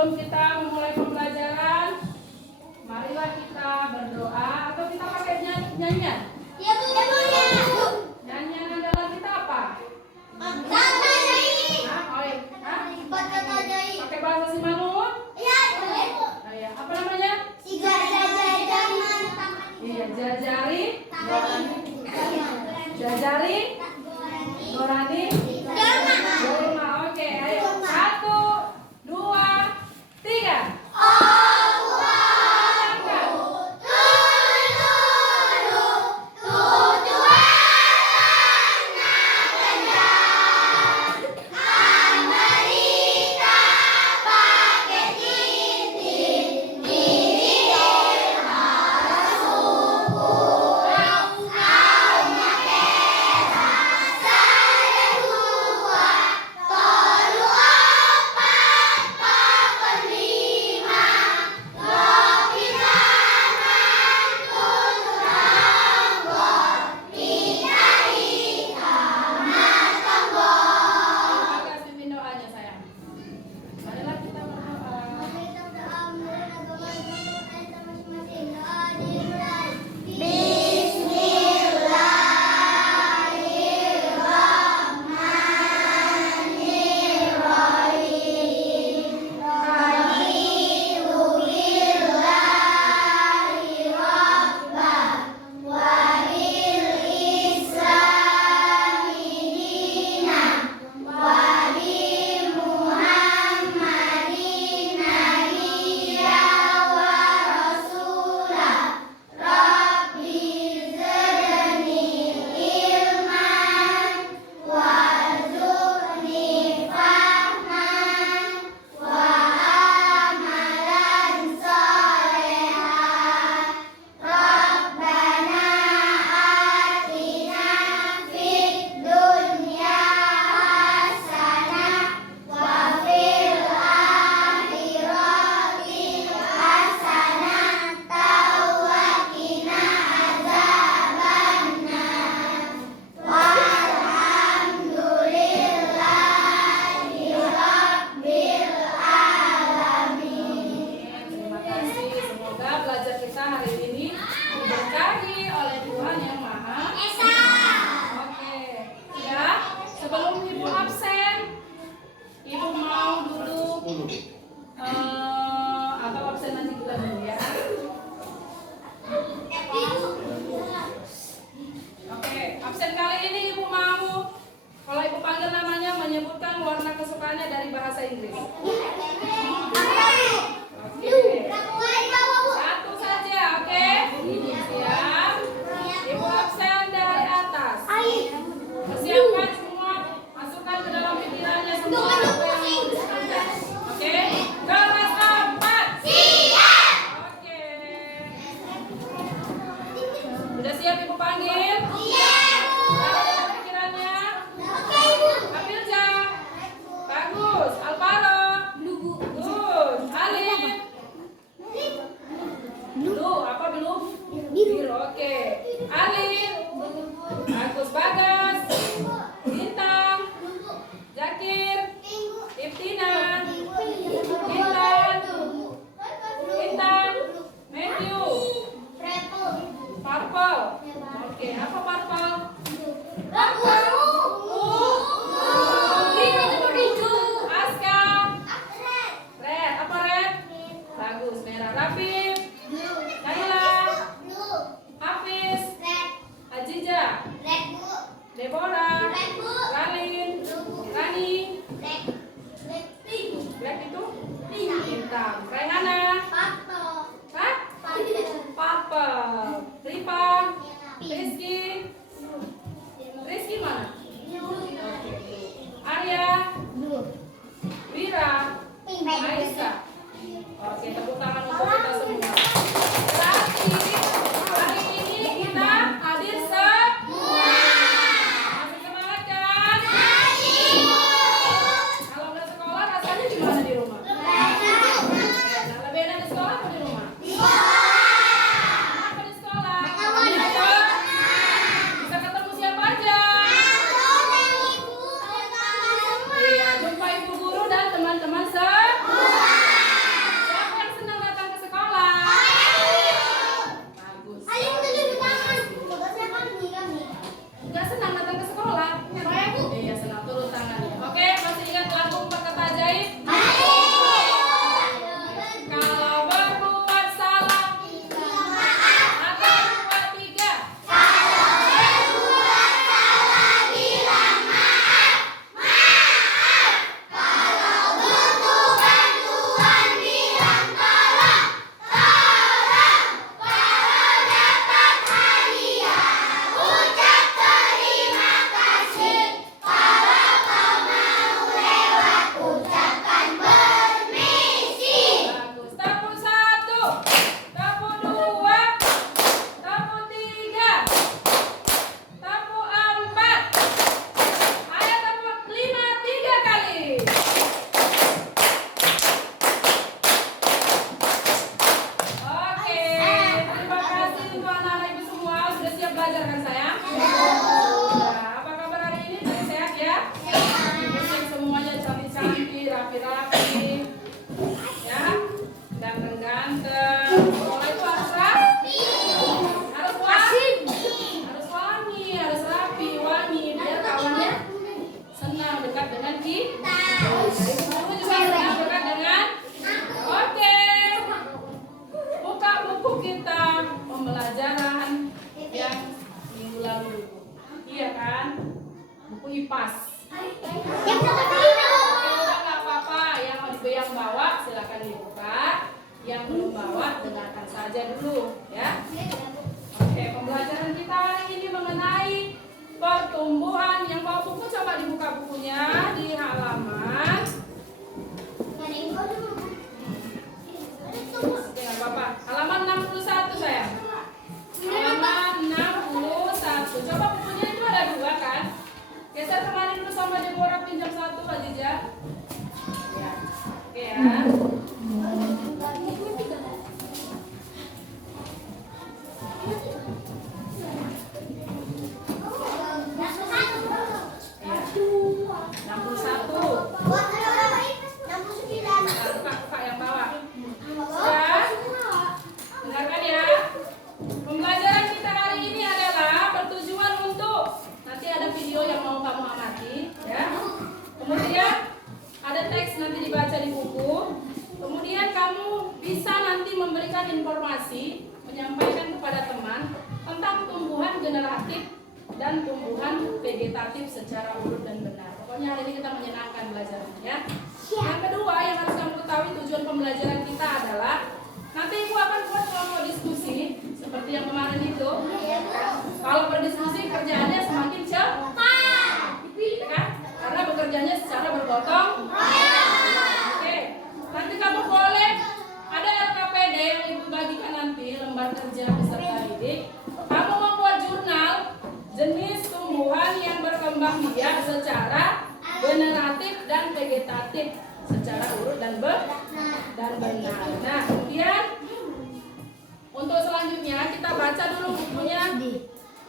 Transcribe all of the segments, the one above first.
sebelum kita memulai pembelajaran, marilah kita berdoa atau kita pakai nyanyian. Ya Bu, ya Bu, ya Bu. Nyanyian andalan kita apa? Kata Jai. Kata Jai. Pakai bahasa Simangun? Iya, boleh Bu. Oh, ya. Apa namanya? Iya, jajari, jajari, Gorani, Dorma. Oke, ayo. 1, 2, 3. Absen kali ini Ibu mau, kalau Ibu panggil namanya, menyebutkan warna kesukaannya dari bahasa Inggris. Oke. Satu saja, oke? Siap. Ibu absen dari atas. Persiapkan semua, masukkan ke dalam pikirannya semua apa yang mau disebutkan. Oke? Kelas 4. Siap. Oke. Udah siap Ibu panggil? Iya. Bagus, Alvaro. Good. Alif. Blue, apa belum? Biru. Oke. Alif. Bagus, Bagas. Bintang. Zakir. Iftina. Intan. Intan. Matthew. Purple. Oke, apa purple? Red, apa red? Bagus, merah. Rafif, Naila, Hafiz, Aziza, Deborah, Ralin, Rani, Black itu? Hitam. Rehana, hah? Purple. Ripan, Rizky, Rizky mana? Arya, Wira, Aisyah. Oke, tepuk tangan untuk kita semua. Berarti hari ini kita hadir semua. Masih semangat kan? Kalau nggak sekolah rasanya gimana di rumah? Nah, lebih enak di sekolah. saja dulu ya. Oke, pembelajaran kita hari ini mengenai pertumbuhan. Yang bawa buku coba dibuka bukunya di halaman. Oke, nggak apa-apa. Halaman 61 sayang. Halaman 61. Coba bukunya itu ada dua kan? Geser kemarin dulu sama Deborah, pinjam satu aja ya. Oke ya. Ya. 61. Buka yang bawah. Sudah? Dengarkan ya. Pembelajaran kita hari ini adalah bertujuan untuk, nanti ada video yang mau kamu amati ya. Kemudian ada teks nanti dibaca di buku. Kemudian kamu bisa nanti memberikan informasi, menyampaikan kepada teman tentang tumbuhan generatif dan tumbuhan vegetatif secara urut dan benar. Pokoknya hari ini kita menyenangkan belajarnya ya. Yang kedua yang harus kamu ketahui, tujuan pembelajaran kita adalah nanti ibu akan buat kelompok diskusi seperti yang kemarin itu. Kalau berdiskusi kerjaannya semakin cepat, ya kan? Karena bekerjanya secara bergotong. Oke, nanti kamu boleh ada LKPD yang ibu bagikan nanti, lembar kerja peserta didik. Kamu membuat jurnal jenis tumbuhan yang berkembang biak secara generatif dan vegetatif secara urut dan benar. Nah, kemudian untuk selanjutnya kita baca dulu bukunya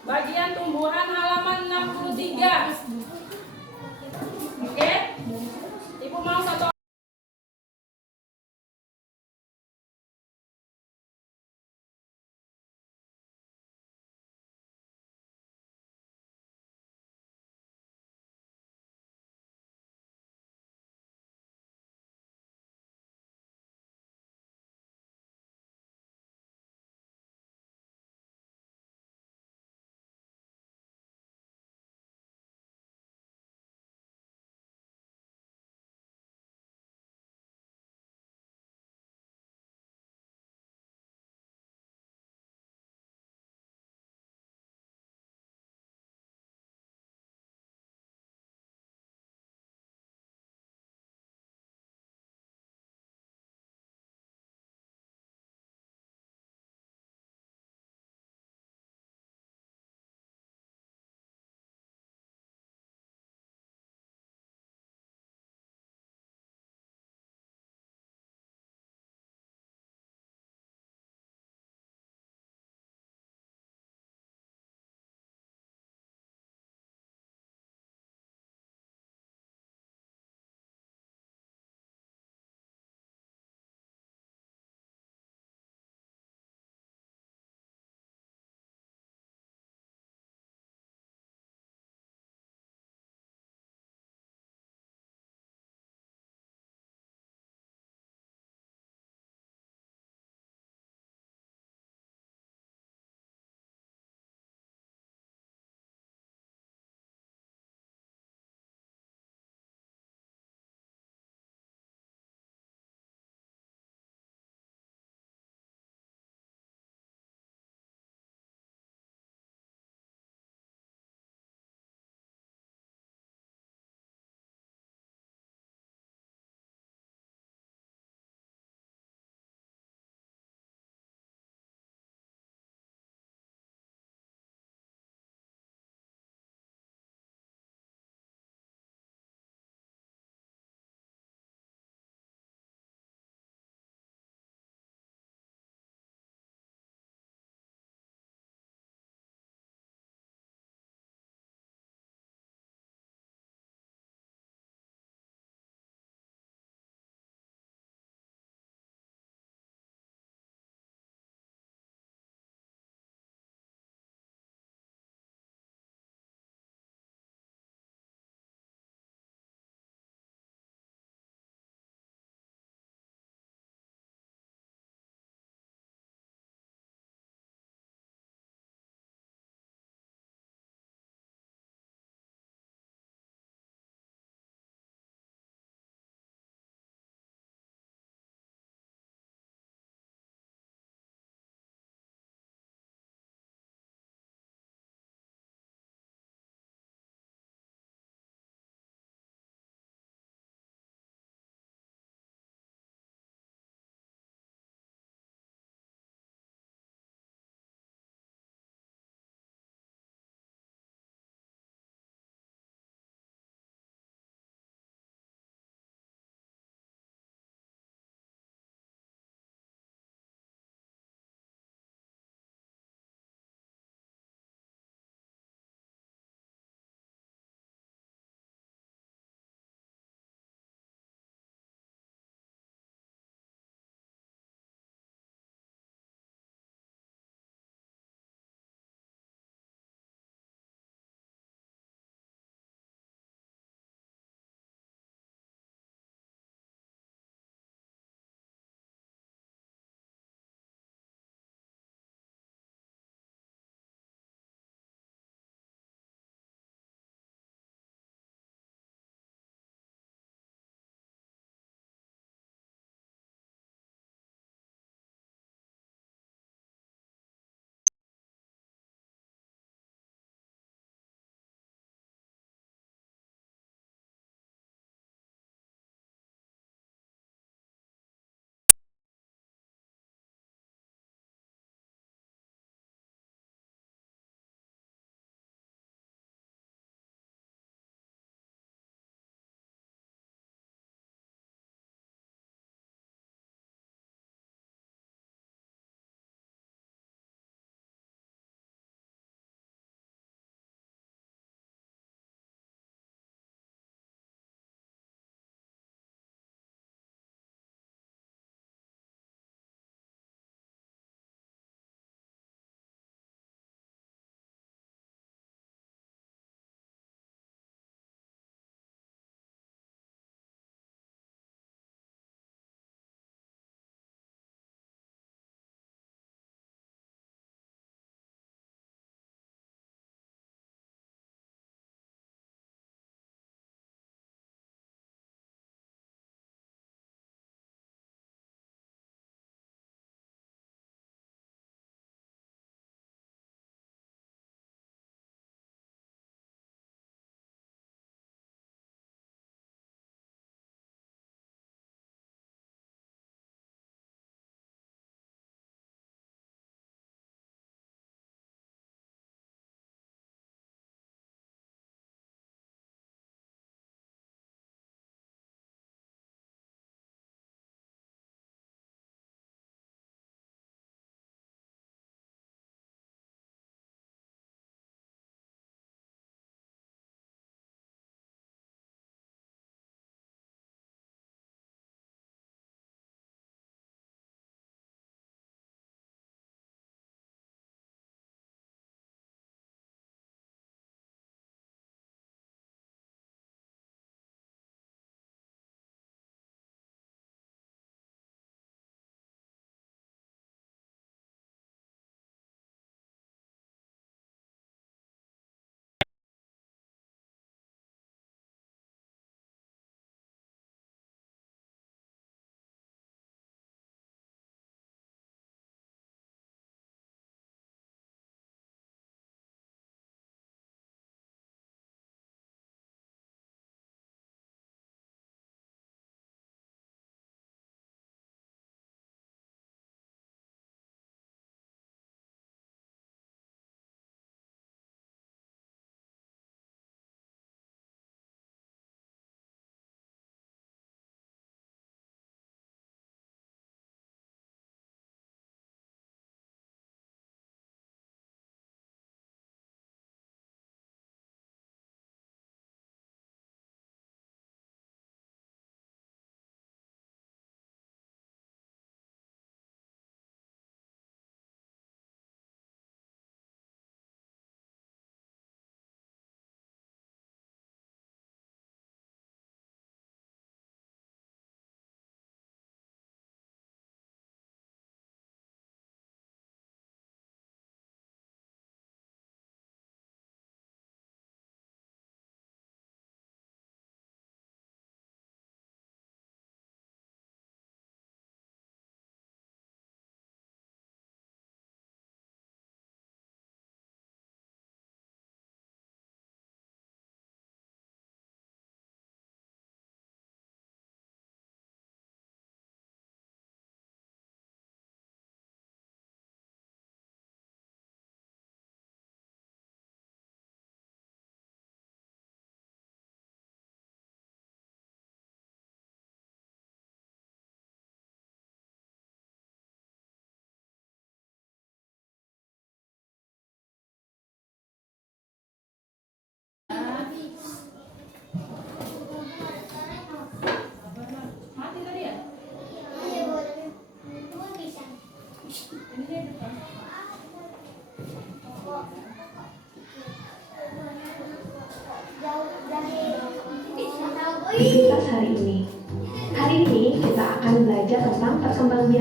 bagian tumbuhan halaman 63. Oke? Ibu mau satu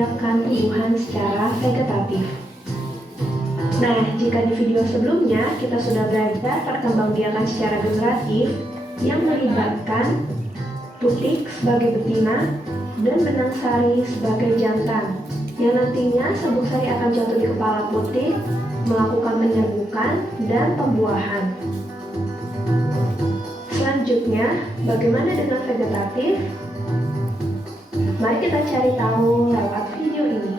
perkembangbiakan tumbuhan secara vegetatif. Nah, jika di video sebelumnya kita sudah belajar perkembangbiakan secara generatif yang melibatkan putik sebagai betina dan benang sari sebagai jantan, yang nantinya sabuk sari akan jatuh di kepala putik, melakukan penyerbukan dan pembuahan. Selanjutnya, bagaimana dengan vegetatif? Mari kita cari tahu lewat video ini.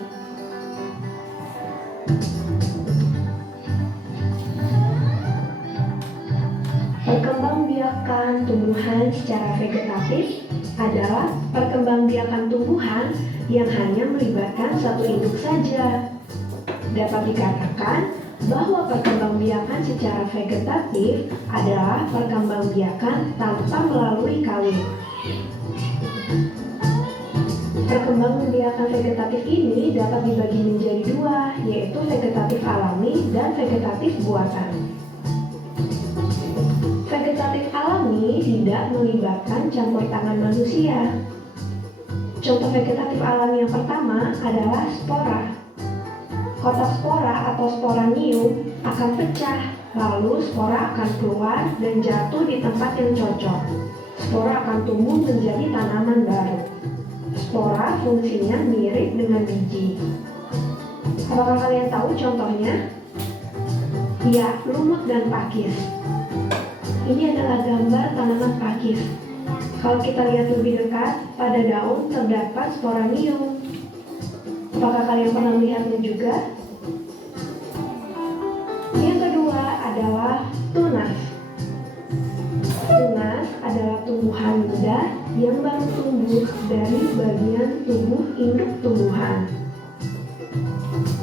Perkembangbiakan tumbuhan secara vegetatif adalah perkembangbiakan tumbuhan yang hanya melibatkan satu induk saja. Dapat dikatakan bahwa perkembangbiakan secara vegetatif adalah perkembangbiakan tanpa melalui kawin. Perkembangbiakan vegetatif ini dapat dibagi menjadi dua, yaitu vegetatif alami dan vegetatif buatan. Vegetatif alami tidak melibatkan campur tangan manusia. Contoh vegetatif alami yang pertama adalah spora. Kotak spora atau sporanium akan pecah, lalu spora akan keluar dan jatuh di tempat yang cocok. Spora akan tumbuh menjadi tanaman baru. Spora fungsinya mirip dengan biji. Apakah kalian tahu contohnya? Ya, lumut dan pakis. Ini adalah gambar tanaman pakis. Kalau kita lihat lebih dekat, pada daun terdapat sporanium. Apakah kalian pernah melihatnya juga? Yang kedua adalah tunas. Tunas adalah tumbuhan muda yang baru tumbuh dari bagian tubuh induk tumbuhan.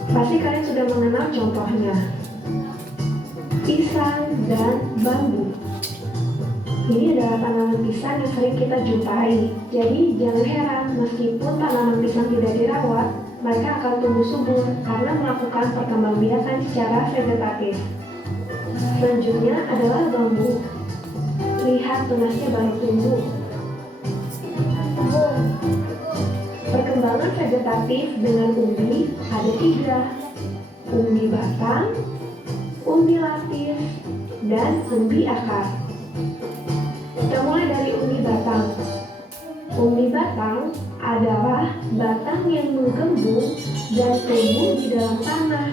Pasti kalian sudah mengenal contohnya. Pisang dan bambu. Ini adalah tanaman pisang yang sering kita jumpai. Jadi jangan heran meskipun tanaman pisang tidak dirawat, mereka akan tumbuh subur karena melakukan perkembangbiakan secara vegetatif. Selanjutnya adalah bambu. Lihat tunasnya baru tumbuh. Perkembangan vegetatif dengan umbi ada 3. Umbi batang, umbi lapis, dan umbi akar. Kita mulai dari umbi batang. Umbi batang adalah batang yang menggembung dan tumbuh di dalam tanah.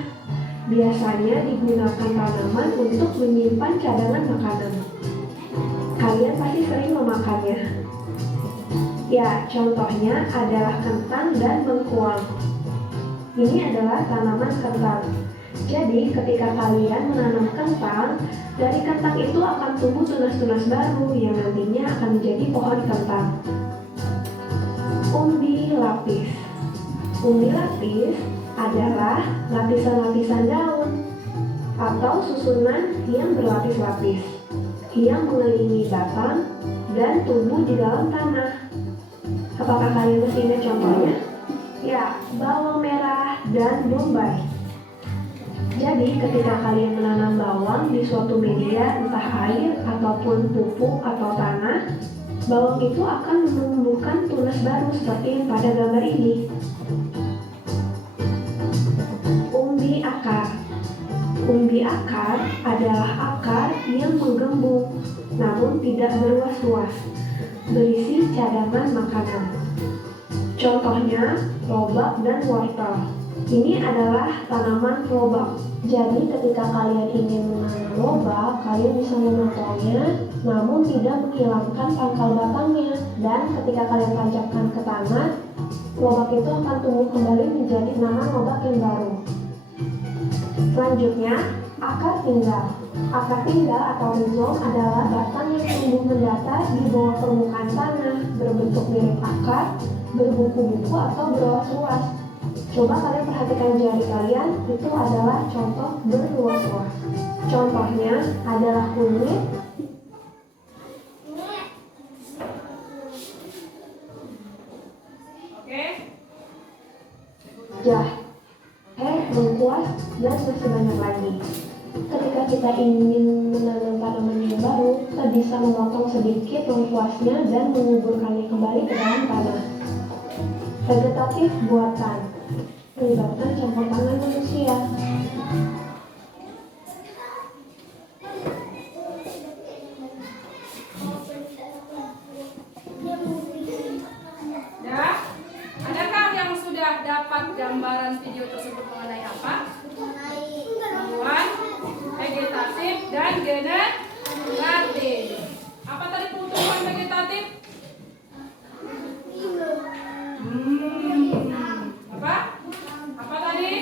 Biasanya digunakan tanaman untuk menyimpan cadangan makanan. Kalian pasti sering memakannya. Ya, contohnya adalah kentang dan bengkuang. Ini adalah tanaman kentang. Jadi, ketika kalian menanam kentang, dari kentang itu akan tumbuh tunas-tunas baru yang nantinya akan menjadi pohon kentang. Umbi lapis. Umbi lapis adalah lapisan-lapisan daun atau susunan yang berlapis-lapis yang mengelilingi batang dan tumbuh di dalam tanah. Apakah kalian masih ingat contohnya? Ya, bawang merah dan bombay. Jadi ketika kalian menanam bawang di suatu media entah air ataupun pupuk atau tanah, bawang itu akan menumbuhkan tunas baru seperti yang pada gambar ini. Umbi akar. Umbi akar adalah akar yang menggembung namun tidak berluas-luas, berisi cadangan makanan. Contohnya lobak dan wortel. Ini adalah tanaman lobak. Jadi ketika kalian ingin menanam lobak, kalian bisa memotongnya namun tidak menghilangkan pangkal batangnya. Dan ketika kalian tancapkan ke tanah, lobak itu akan tumbuh kembali menjadi tanaman lobak yang baru. Selanjutnya, akar tinggal. Akar tinggal atau rizom adalah batang yang tumbuh mendatar di bawah permukaan tanah, berbentuk mirip akar, berbuku-buku atau berluas-luas. Coba kalian perhatikan jari kalian, itu adalah contoh berluas-luas. Contohnya adalah kunyit, jahe, lengkuas, dan masih banyak lagi. Ketika kita ingin menanam tanaman yang baru, kita bisa memotong sedikit lengkuasnya dan menguburkannya kembali ke dalam tanah. Vegetatif buatan. melibatkan campur tangan manusia. Ya, adakah yang sudah dapat gambaran video tersebut mengenai apa? Tumbuhan, vegetatif, dan generatif. Apa tadi tumbuhan vegetatif? Apa? Apa tadi?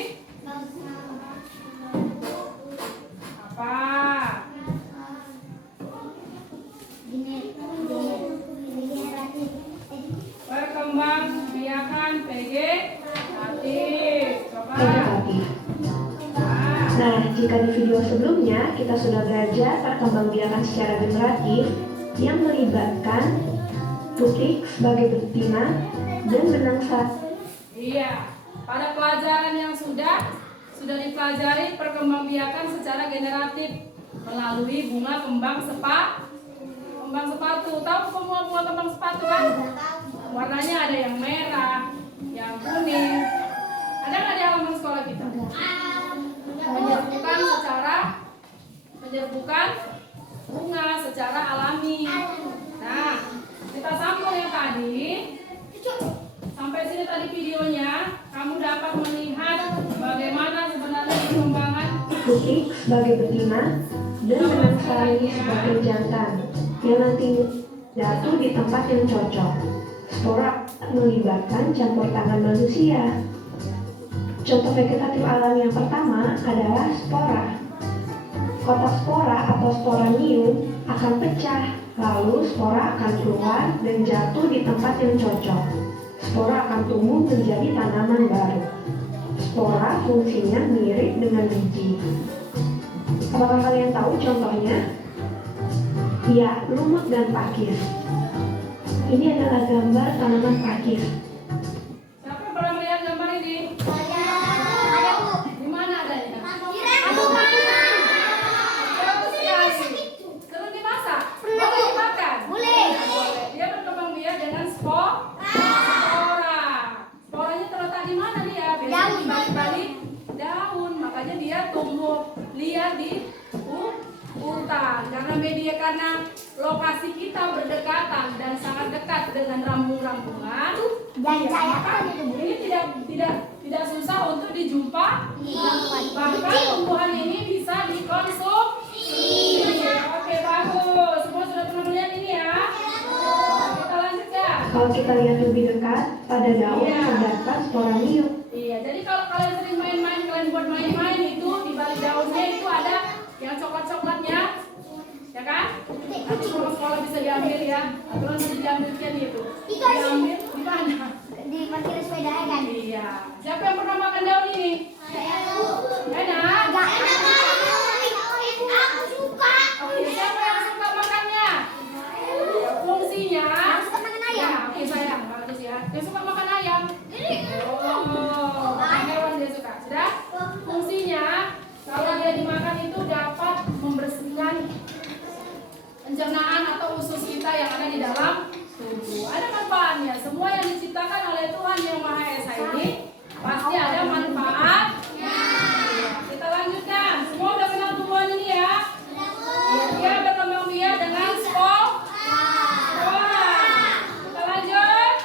Apa? Perkembang biakan vegetatif. Coba. Vegetatif. Nah, jika di video sebelumnya kita sudah belajar perkembangbiakan secara generatif yang melibatkan tutik sebagai betina dan benang sat. Iya, pada pelajaran yang sudah dipelajari perkembangbiakan secara generatif melalui bunga kembang sepatu. Tahu semua bunga kembang sepatu kan? Warnanya ada yang merah, yang kuning. Ada nggak di halaman sekolah kita? Menyerbukan bunga secara alami. Nah, kita sambung yang tadi. Sampai sini tadi videonya, kamu dapat melihat bagaimana sebenarnya perkembangan Tutik sebagai betina dan benang sari sebagai jantan yang nanti jatuh di tempat yang cocok. Spora melibatkan campur tangan manusia. Contoh vegetatif alami yang pertama adalah spora. Kotak spora atau sporanium akan pecah, lalu spora akan keluar dan jatuh di tempat yang cocok. Spora akan tumbuh menjadi tanaman baru. Spora fungsinya mirip dengan biji. Apakah kalian tahu contohnya? Ya, lumut dan pakis. Ini adalah gambar tanaman pakis. Siapa yang pernah melihat gambar ini? Di mana adanya? Bagus sekali. Seru dimasak? Boleh dimakan? Boleh. Dia berkembang biak dengan spora. Sporanya terletak di mana dia? Biasanya di balik daun. Makanya dia tumbuh liar di hutan. Karena lokasi kita berdekatan dan sangat dekat dengan rambung-rambungan. Ini tidak susah untuk dijumpa. Bahkan tumbuhan ini bisa dikonsumsi. Oke, bagus. Semua sudah pernah melihat ini ya? Kita lanjutkan. Kalau kita lihat lebih dekat, pada daun terdapat sporanium. Iya, jadi kalau kalian sering main-main, kalian buat main-main itu di balik daunnya itu ada yang coklat-coklatnya, ya kan? Nanti kalau sekolah bisa diambil ya, aturan bisa diambilkan itu. Diambil di mana? Di parkir sepeda kan? Iya. Siapa yang pernah makan daun ini? Enak? Aku suka. Oke, siapa yang suka makannya? Fungsinya? Ya, oke sayang, bagus ya. Dia suka makan ayam. Oh, makan hewan dia suka. Sudah? Fungsinya, kalau dia dimakan itu dapat membersihkan pencernaan atau usus kita yang ada di dalam tubuh. Ada manfaatnya. Semua yang diciptakan oleh Tuhan Yang Maha Esa ini pasti ada manfaatnya. Kita lanjutkan. Semua udah kenal tumbuhan ini ya? Dia berkembang biak dengan spora. Kita lanjut.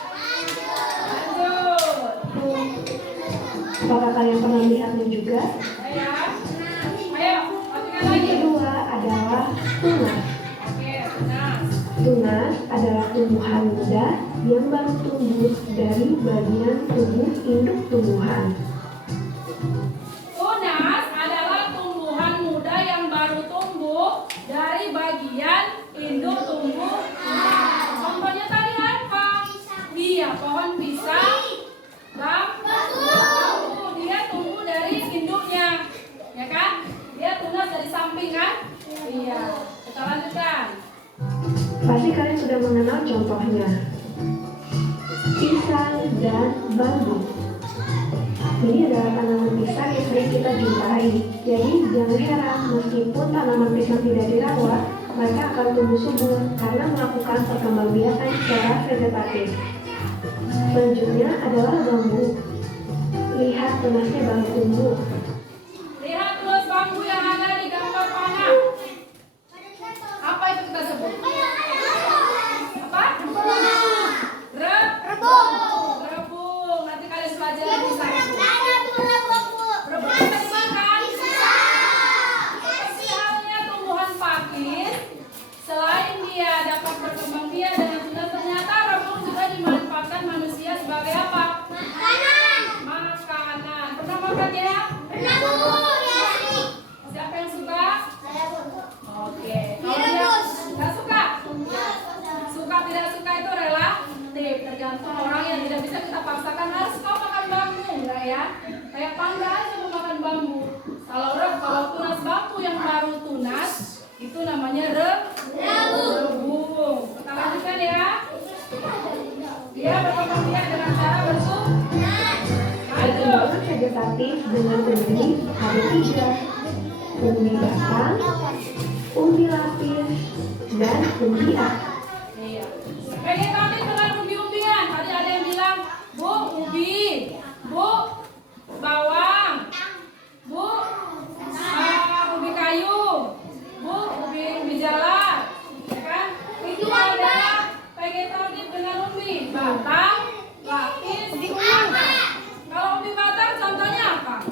Apakah kalian pernah melihatnya juga? Ayo, perhatikan Yang lagi. kedua adalah tunas. Oke, tunas. Tunas adalah tumbuhan muda yang baru tumbuh dari bagian tubuh induk tumbuhan. Tunas adalah tumbuhan muda yang baru tumbuh dari bagian induk tumbuhan. Contohnya tadi apa? Iya, pohon pisang, bambu. Dia tumbuh dari induknya, ya kan? Dia tunas dari samping kan? Iya. Kita lanjutkan. Pasti kalian sudah mengenal contohnya. Pisang dan bambu. Ini adalah tanaman pisang yang sering kita jumpai. Jadi jangan heran meskipun tanaman pisang tidak dirawat, mereka akan tumbuh subur karena melakukan perkembangbiakan secara vegetatif. Selanjutnya adalah bambu. tunasnya baru tumbuh. Lihat tunas bambu yang ada di gambar panah. Apa itu kita sebut? Apa? Rebung. Nanti kalian pelajari di sana. Rebung bisa dimakan. Seperti halnya tumbuhan pakis, selain dia dapat berkembang biak dengan tunas, ternyata rebung juga dimanfaatkan manusia sebagai apa? Makanan. Pernah makan ya? Siapa yang suka? Oke. Kalau dia nggak suka? Suka tidak suka itu relatif, tergantung orang. Yang tidak bisa kita paksakan harus kau makan bambu, enggak ya? Kayak panda aja mau makan bambu. Kalau tunas bambu yang baru tunas itu namanya rebung. Kita lanjutkan ya. Dia berkembang biak dengan cara bertunas. Perkembangan vegetatif dengan umbi ada 3. Umbi batang, umbi lapis, dan umbi akar. Iya. Vegetatif dengan umbi-umbian. Tadi ada yang bilang, Bu, ubi, Bu, bawang, Bu, ubi kayu, Bu, ubi jalan, ya kan? Itu adalah vegetatif dengan umbi batang, lapis, akar. Kalau umbi batang contohnya apa?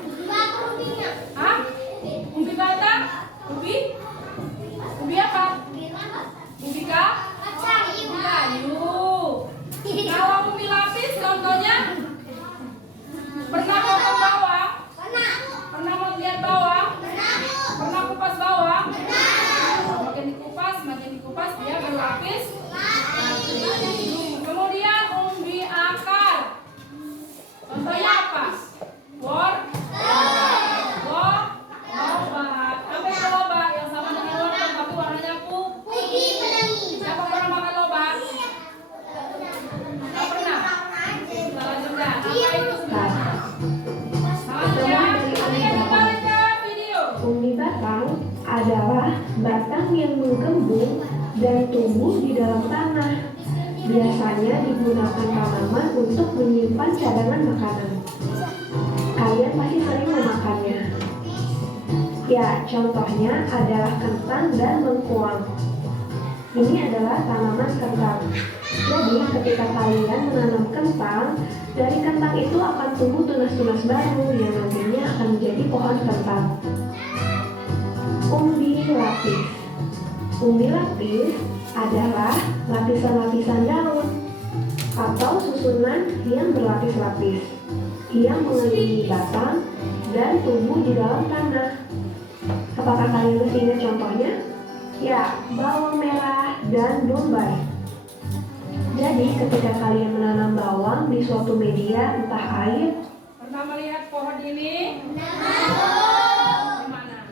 Hah? Umbi batang? Ubi apa? Ubi kayu. Kalau umbi lapis contohnya? Pernah potong bawang? Pernah mau lihat bawang? Pernah kupas bawang? Makin dikupas dia berlapis. Kemudian umbi akar. Contohnya apa? Lobak. Apa itu lobak? Yang sama dengan wortel tapi warnanya putih. Siapa pernah makan lobak? Nggak pernah. Kita lanjutkan. Apa itu sebenarnya? Kalian kembali ke video. Umbi batang adalah batang yang menggembung dan tumbuh di dalam tanah. Biasanya digunakan tanaman untuk menyimpan cadangan makanan. Kalian pasti sering memakannya. Ya, contohnya adalah kentang dan lengkuang. Ini adalah tanaman kentang. Jadi, ketika kalian menanam kentang, dari kentang itu akan tumbuh tunas-tunas baru yang nantinya akan menjadi pohon kentang. Umbi lapis. Umbi lapis adalah lapisan-lapisan daun atau susunan yang berlapis-lapis yang mengelilingi batang dan tumbuh di dalam tanah. Apakah kalian masih ingat contohnya? Ya, bawang merah dan bombay. Jadi, ketika kalian menanam bawang di suatu media, entah air. Pernah melihat pohon ini? Di mana?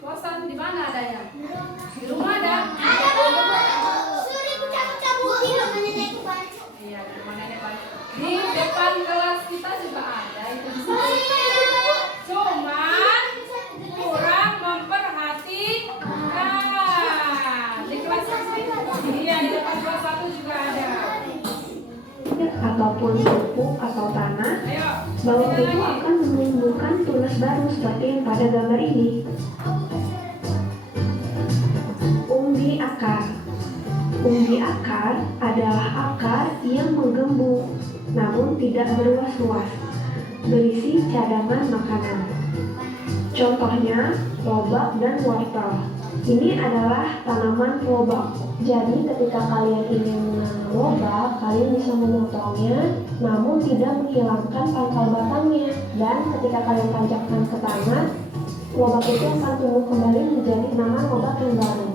Bosan di mana adanya? Di rumah ada? Iya, di rumah nenek banyak. Di depan kelas kita juga ada itu. Cuman kurang memperhatikan. Di kelas iya, di depan kelas 1 juga ada. Ataupun pupuk atau tanah, Ayo, bawang kita itu lagi. akan menumbuhkan tunas baru seperti yang pada gambar ini. Umbi akar. Umbi akar adalah akar yang menggembung, namun tidak berluas-luas, berisi cadangan makanan. Contohnya, lobak dan wortel. Ini adalah tanaman lobak. Jadi ketika kalian ingin menanam lobak, kalian bisa memotongnya, namun tidak menghilangkan pangkal batangnya. Dan ketika kalian tancapkan ke tanah, lobak itu akan tumbuh kembali menjadi tanaman lobak yang baru.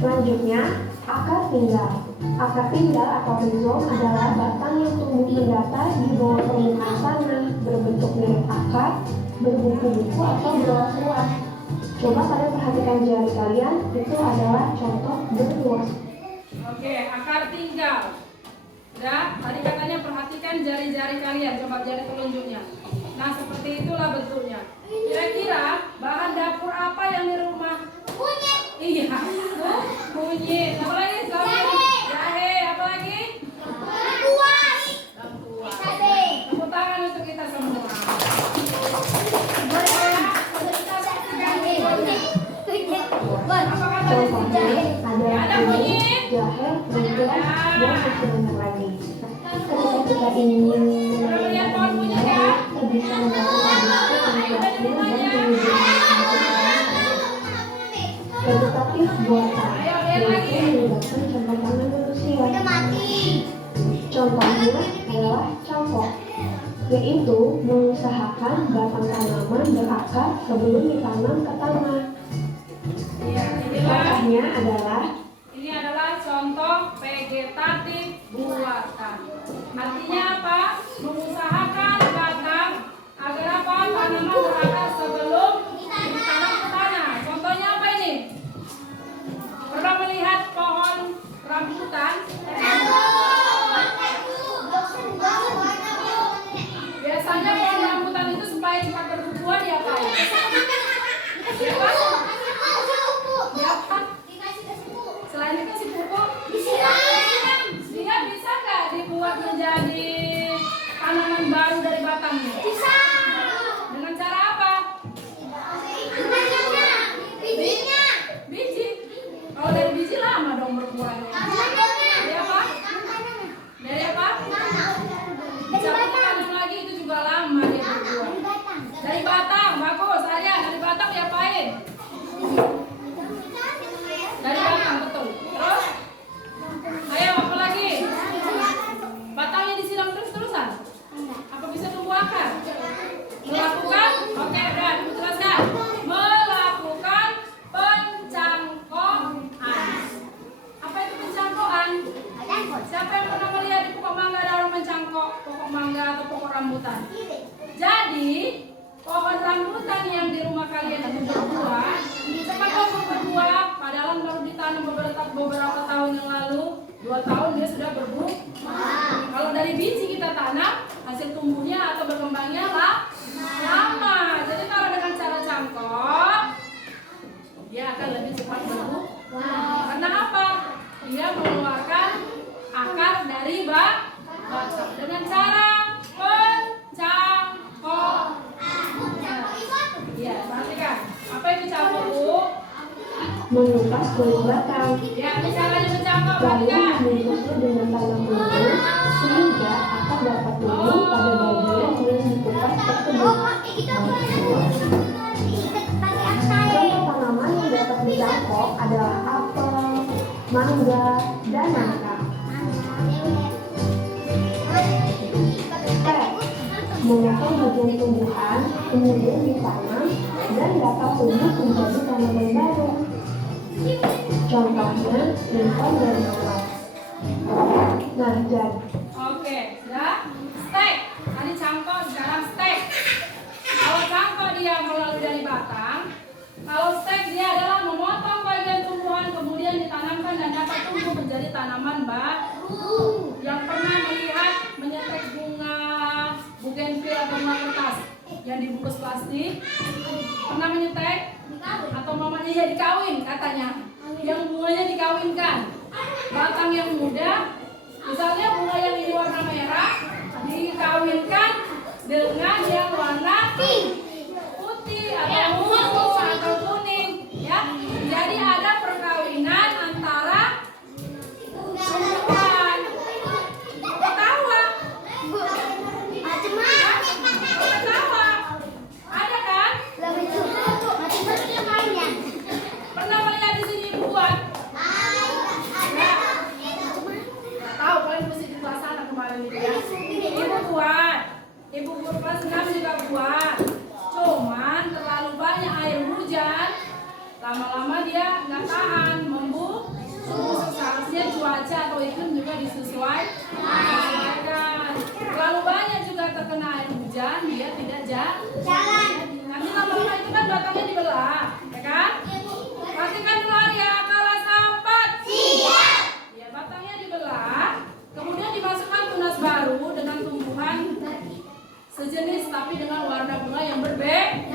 Selanjutnya, akar tinggal. Akar tinggal atau rizom adalah batang yang tumbuh mendatar di bawah permukaan tanah, berbentuk mirip akar, berbuku-buku atau berluas-luas. Coba kalian perhatikan jari kalian, itu adalah contoh berluas. Oke, akar tinggal. Udah, tadi katanya perhatikan jari-jari kalian, coba jari telunjuknya. Nah, seperti itulah bentuknya. Kira-kira bahan dapur apa yang di rumah? Kunyit. Iya, kunyit. Apa lagi? Jahe. Apa lagi? Lengkuas. Tepuk tangan yaitu mengusahakan batang tanaman berakar sebelum ditanam ke tanah. Ya, Contohnya adalah ini adalah contoh vegetatif buatan. Artinya apa? Mengusahakan batang agar apa? Tanaman berakar sebelum ditanam ke tanah. Contohnya apa ini? Pernah melihat pohon rambutan? Biasanya pohon rambutan itu supaya cepat berbuah diapain? Diapa? Diapa? Selain dikasih pupuk, dia bisa nggak dibuat menjadi tanaman baru dari batangnya? Dengan cara apa? Biji. Kalau dari biji lama dong berbuahnya. Dari apa? Dari apa? Bisa tanam lagi itu juga lama dia berbuah. Dari batang, bagus. Arya, dari batang diapain? Dari batang, betul. Terus? Ayo, apa lagi? Batangnya disiram terus-terusan? Apa bisa tumbuh akar? Melakukan? Oke, udah, jelaskan. Melakukan pencangkokan. Apa itu pencangkokan? Siapa yang pernah melihat di pokok mangga ada orang mencangkok pokok mangga atau pokok rambutan? Jadi, pohon rambutan yang di rumah kalian itu berbuah, cepat berbuah, padahal baru ditanam beberapa tahun yang lalu, 2 tahun dia sudah berbuah. Kalau dari biji kita tanam, hasil tumbuhnya atau berkembangnya lama. Jadi kalau dengan cara cangkok, dia akan lebih cepat berbuah. Karena apa? Dia mengeluarkan akar dari batang dengan cara pencangkok. Ya, perhatikan. Apa yang dicampur, Bu? mengupas kulit batang, Ya, ini caranya mencangkok, lalu perhatikan. membungkusnya dengan tanam lumpur sehingga akar dapat tumbuh pada bagian yang dikupas tersebut. Contoh tanaman yang dapat dicangkok adalah apel, mangga, dan nangka. Teh, memotong bagian tumbuhan, kemudian ditanam dan dapat tumbuh menjadi tanaman baru. Contohnya lempar dan mawar. Nah, jadi Oke, sudah. Stek. Tadi cangkok, sekarang stek. Kalau cangkok dia melalui dari batang. Kalau stek dia adalah memotong bagian tumbuhan kemudian ditanamkan dan dapat tumbuh menjadi tanaman baru. Yang pernah melihat menyetek bunga bugenvil atau bunga kertas yang dibungkus plastik? Pernah menyetek? Atau mamanya ya dikawin katanya? Yang bunganya dikawinkan. Batang yang muda, misalnya bunga yang ini warna merah, dikawinkan dengan yang warna putih atau ungu atau kuning, ya. Jadi ada perkawinan antara tumbuhan. Ketawa, ketawa, ada kan? Pernah melihat di sini ibu buat? Tahu paling mesti di kelas sana kemarin itu ya. Ibu buat, ibu guru kelas 6 juga buat. Cuman terlalu banyak air hujan, lama-lama dia nggak tahan, membusuk. Seharusnya cuaca atau iklim juga disesuaikan. Terlalu banyak juga terkena air hujan, dia tidak jalan. Nanti lama-lama itu kan batangnya dibelah, ya kan? Perhatikan dulu ya, kelas 4. Ya, batangnya dibelah, kemudian dimasukkan tunas baru dengan tumbuhan sejenis tapi dengan warna bunga yang berbeda.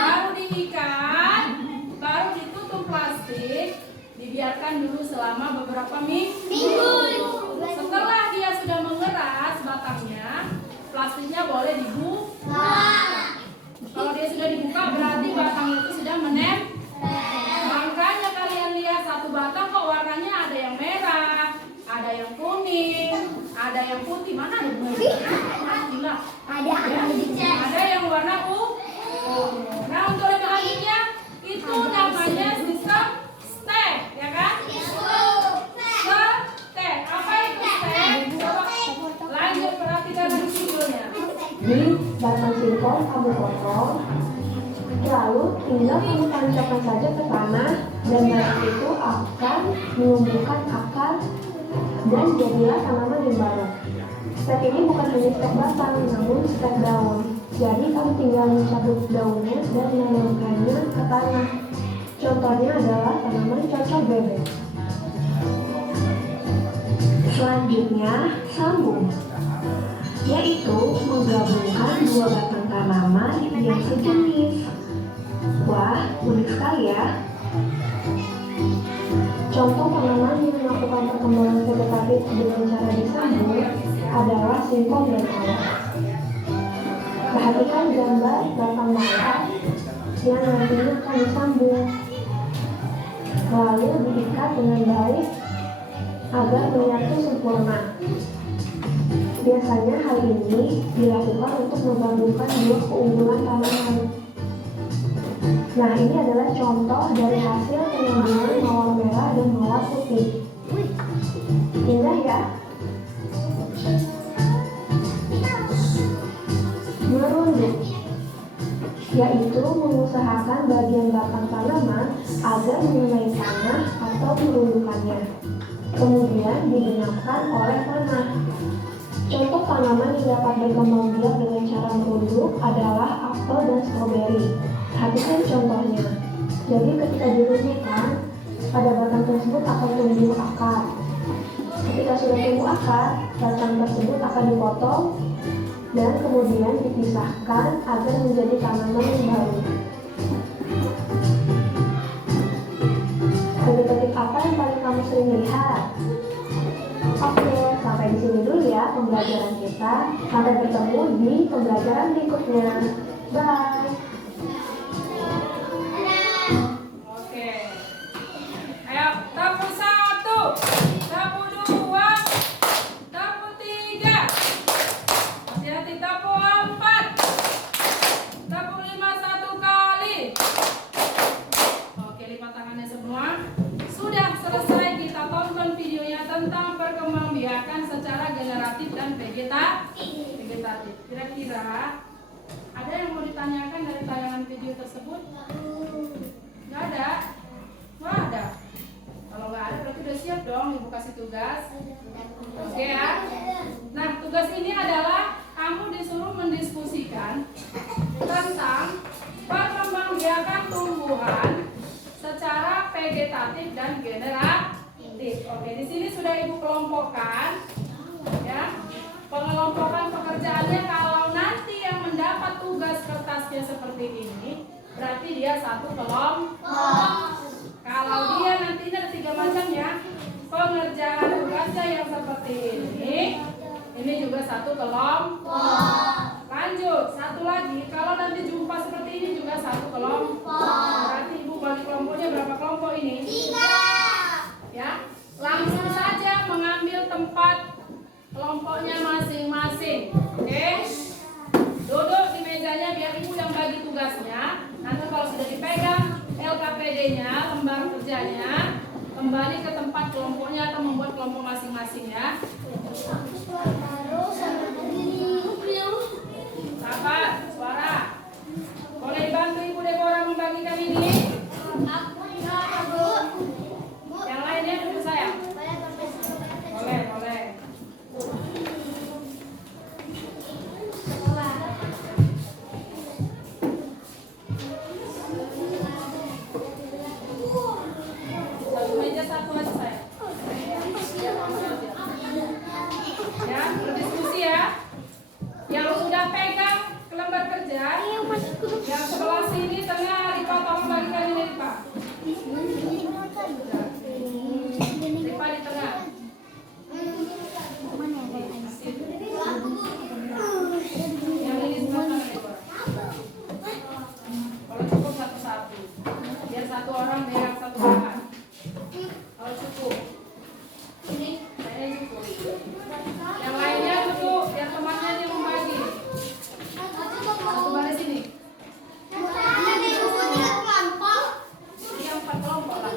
Baru diikat, baru ditutup plastik, dibiarkan dulu selama beberapa minggu. Setelah dia sudah mengeras batangnya, plastiknya boleh dibuka. Kalau dia sudah dibuka berarti batangnya itu sudah menempel. Makanya kalian lihat satu batang kok warnanya ada yang merah, ada yang kuning, ada yang putih. Mana ada bunga? Ada yang warna ungu. Nah, untuk lebih lanjutnya itu namanya sistem stek, ya kan? Stek. Apa itu stek? Coba lanjut perhatikan di videonya. Jadi batang singkong kamu potong, lalu tinggal kamu tancapkan saja ke tanah dan batang itu akan menumbuhkan akar dan jadilah tanaman yang baru. Step ini bukan hanya step batang, namun step daun. Jadi kamu tinggal mencabut daunnya dan menanamkannya ke tanah. Contohnya adalah tanaman cocok bebek. Selanjutnya, sambung, yaitu menggabungkan dua batang tanaman yang sejenis. Wah, unik sekali ya. Contoh tanaman yang melakukan perkembangan vegetatif dengan cara disambung adalah singkong dan awet. Perhatikan gambar batang mawar yang nantinya akan disambung, lalu diikat dengan baik agar menyatu sempurna. Biasanya hal ini dilakukan untuk menggabungkan dua keunggulan tanaman. Nah, ini adalah contoh dari hasil penggabungan mawar merah dan mawar putih. Indah ya? Merunduk, yaitu mengusahakan bagian batang tanaman agar mengenai tanah atau merundukkannya, kemudian digenapkan oleh tanah. Contoh tanaman yang dapat berkembang biak dengan cara merunduk adalah apel dan stroberi. Perhatikan contohnya. Jadi ketika dirundukkan, pada batang tersebut akan tumbuh akar. Ketika sudah tumbuh akar, batang tersebut akan dipotong dan kemudian dipisahkan agar menjadi tanaman yang baru. Vegetatif apa yang paling kamu sering lihat? Oke, sampai di sini dulu ya pembelajaran kita. Sampai bertemu di pembelajaran berikutnya. Bye. Oke. Ayo, tapu 1, tapu 2, tapu 3. Hati-hati tapu 4. Tapu 5 1 kali. Oke, lipat tangannya semua. Sudah selesai kita tonton videonya tentang perkembangbiakan secara generatif dan vegetatif. Kira-kira ada yang mau ditanyakan dari tayangan video tersebut? Nggak ada? Nggak ada? Kalau nggak ada berarti udah siap dong Ibu kasih tugas. Oke ya. Nah, tugas ini adalah kamu disuruh mendiskusikan tentang perkembangbiakan tumbuhan secara vegetatif dan generatif. Oke, di sini sudah Ibu kelompokkan ya. Pengelompokan pekerjaannya kalau nanti yang mendapat tugas kertasnya seperti ini, berarti dia satu kelompok. Kalau dia nantinya ada 3 macam ya. Pengerjaan tugasnya yang seperti ini juga satu kelompok. Lanjut, satu lagi, kalau nanti jumpa seperti ini juga satu kelompok. Berarti Ibu bagi kelompoknya berapa kelompok ini? 3. Ya, langsung saja mengambil tempat kelompoknya masing-masing. Oke? Duduk di mejanya biar Ibu yang bagi tugasnya. Nanti kalau sudah dipegang LKPD-nya, lembar kerjanya, kembali ke tempat kelompoknya atau membuat kelompok masing-masing ya. Sabar, suara. Boleh dibantu Ibu Deborah membagikan ini? Yang lainnya duduk saya. Boleh, boleh. Satu meja satu aja saya. Ya, berdiskusi ya. Yang sudah pegang lembar kerja, yang sebelah sini tengah Ripa, tolong bagikan ini Ripa. Ripa di tengah. Yang ini sebelah mana Ripa? Kalau cukup satu-satu, biar satu orang pegang satu bahan. Kalau cukup, ini kayaknya cukup. Yang lainnya duduk, biar temannya yang membagi. Satu baris sini. Ini 4 kelompok lah.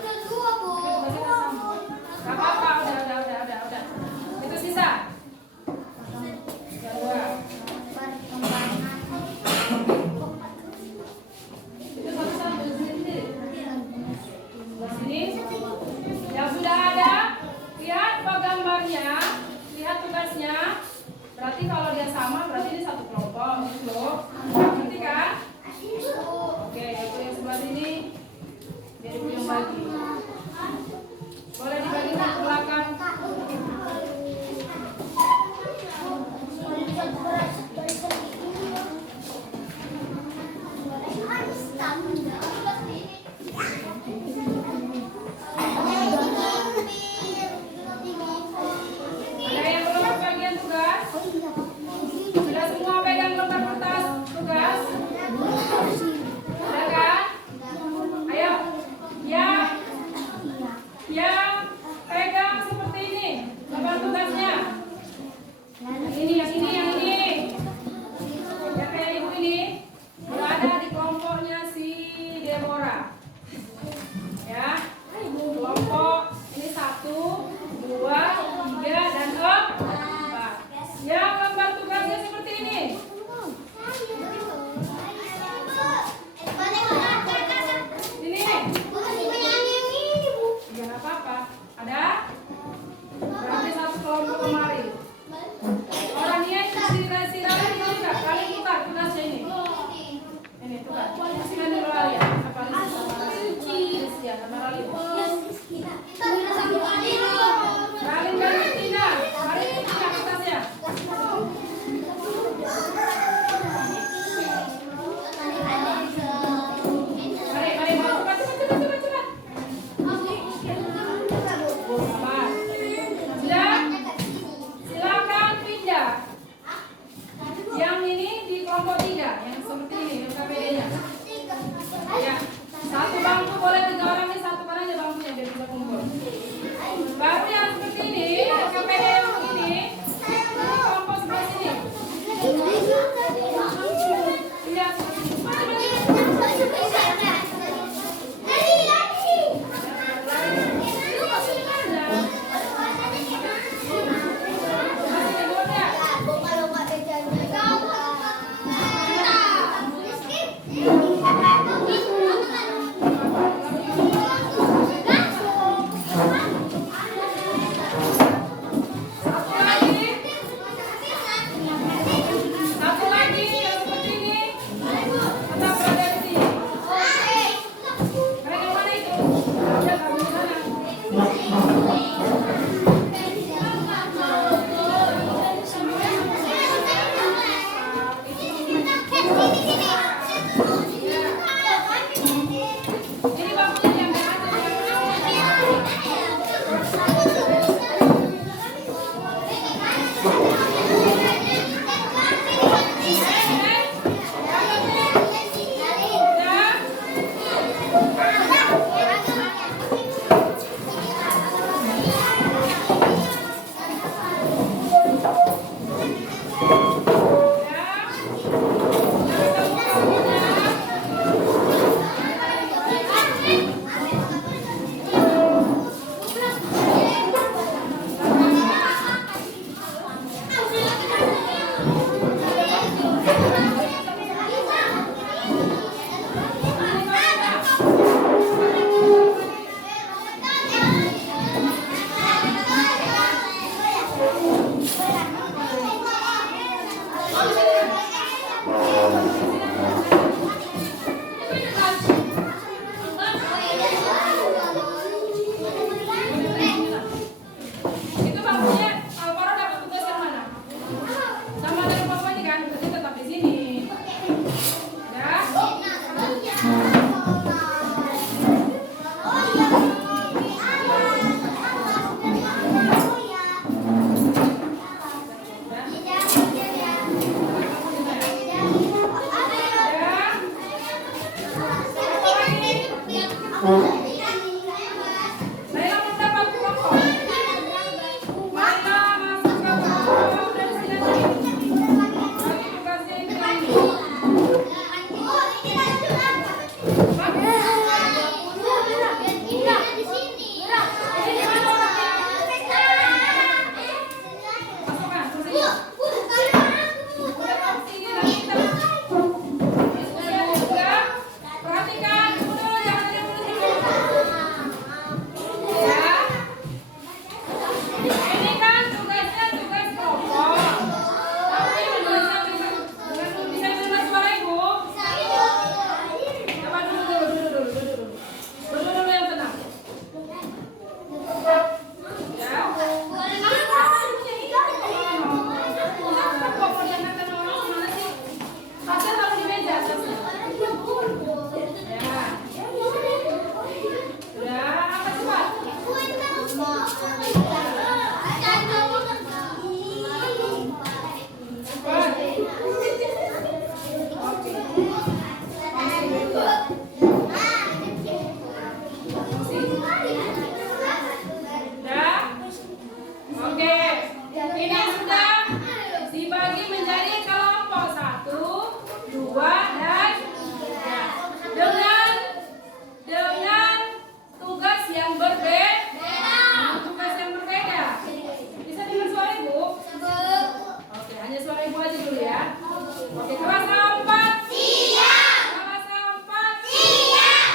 Oke, kelas 4. Siap. Kelas 4. Siap.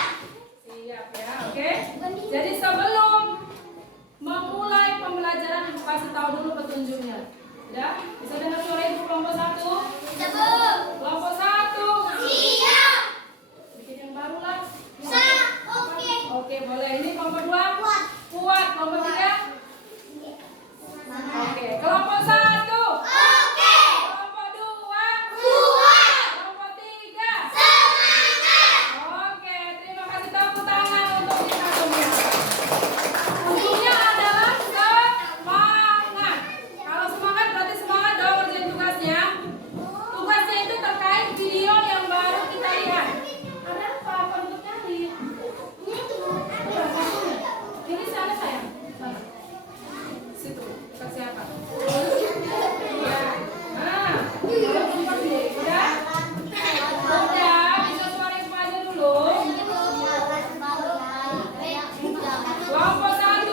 Siap ya, oke. Jadi sebelum memulai pembelajaran, Ibu kasih tahu dulu petunjuknya. Ya, bisa dengar suara Ibu kelompok 1? Sebelum. Kelompok 1. Siap. Bikin yang baru lah. Oke. Oke, boleh. Ini kelompok 2. Kuat. Kelompok 3. Oke, kelompok 1. Oke. Kelompok 2. Kuat. Kelompok 3. Semangat. Oke, terima kasih, tepuk tangan untuk kita semua. Ujungnya adalah semangat. Kalau semangat berarti semangat dong kerjain tugasnya. Tugasnya itu terkait video yang baru kita lihat. Ada apa untuk nyari? Ini sana sayang. Sana. Situ, dekat siapa? Ya. Nah, kalau tempat sendiri. Udah? Udah, bisa suara Ibu aja dulu. Kelompok 1.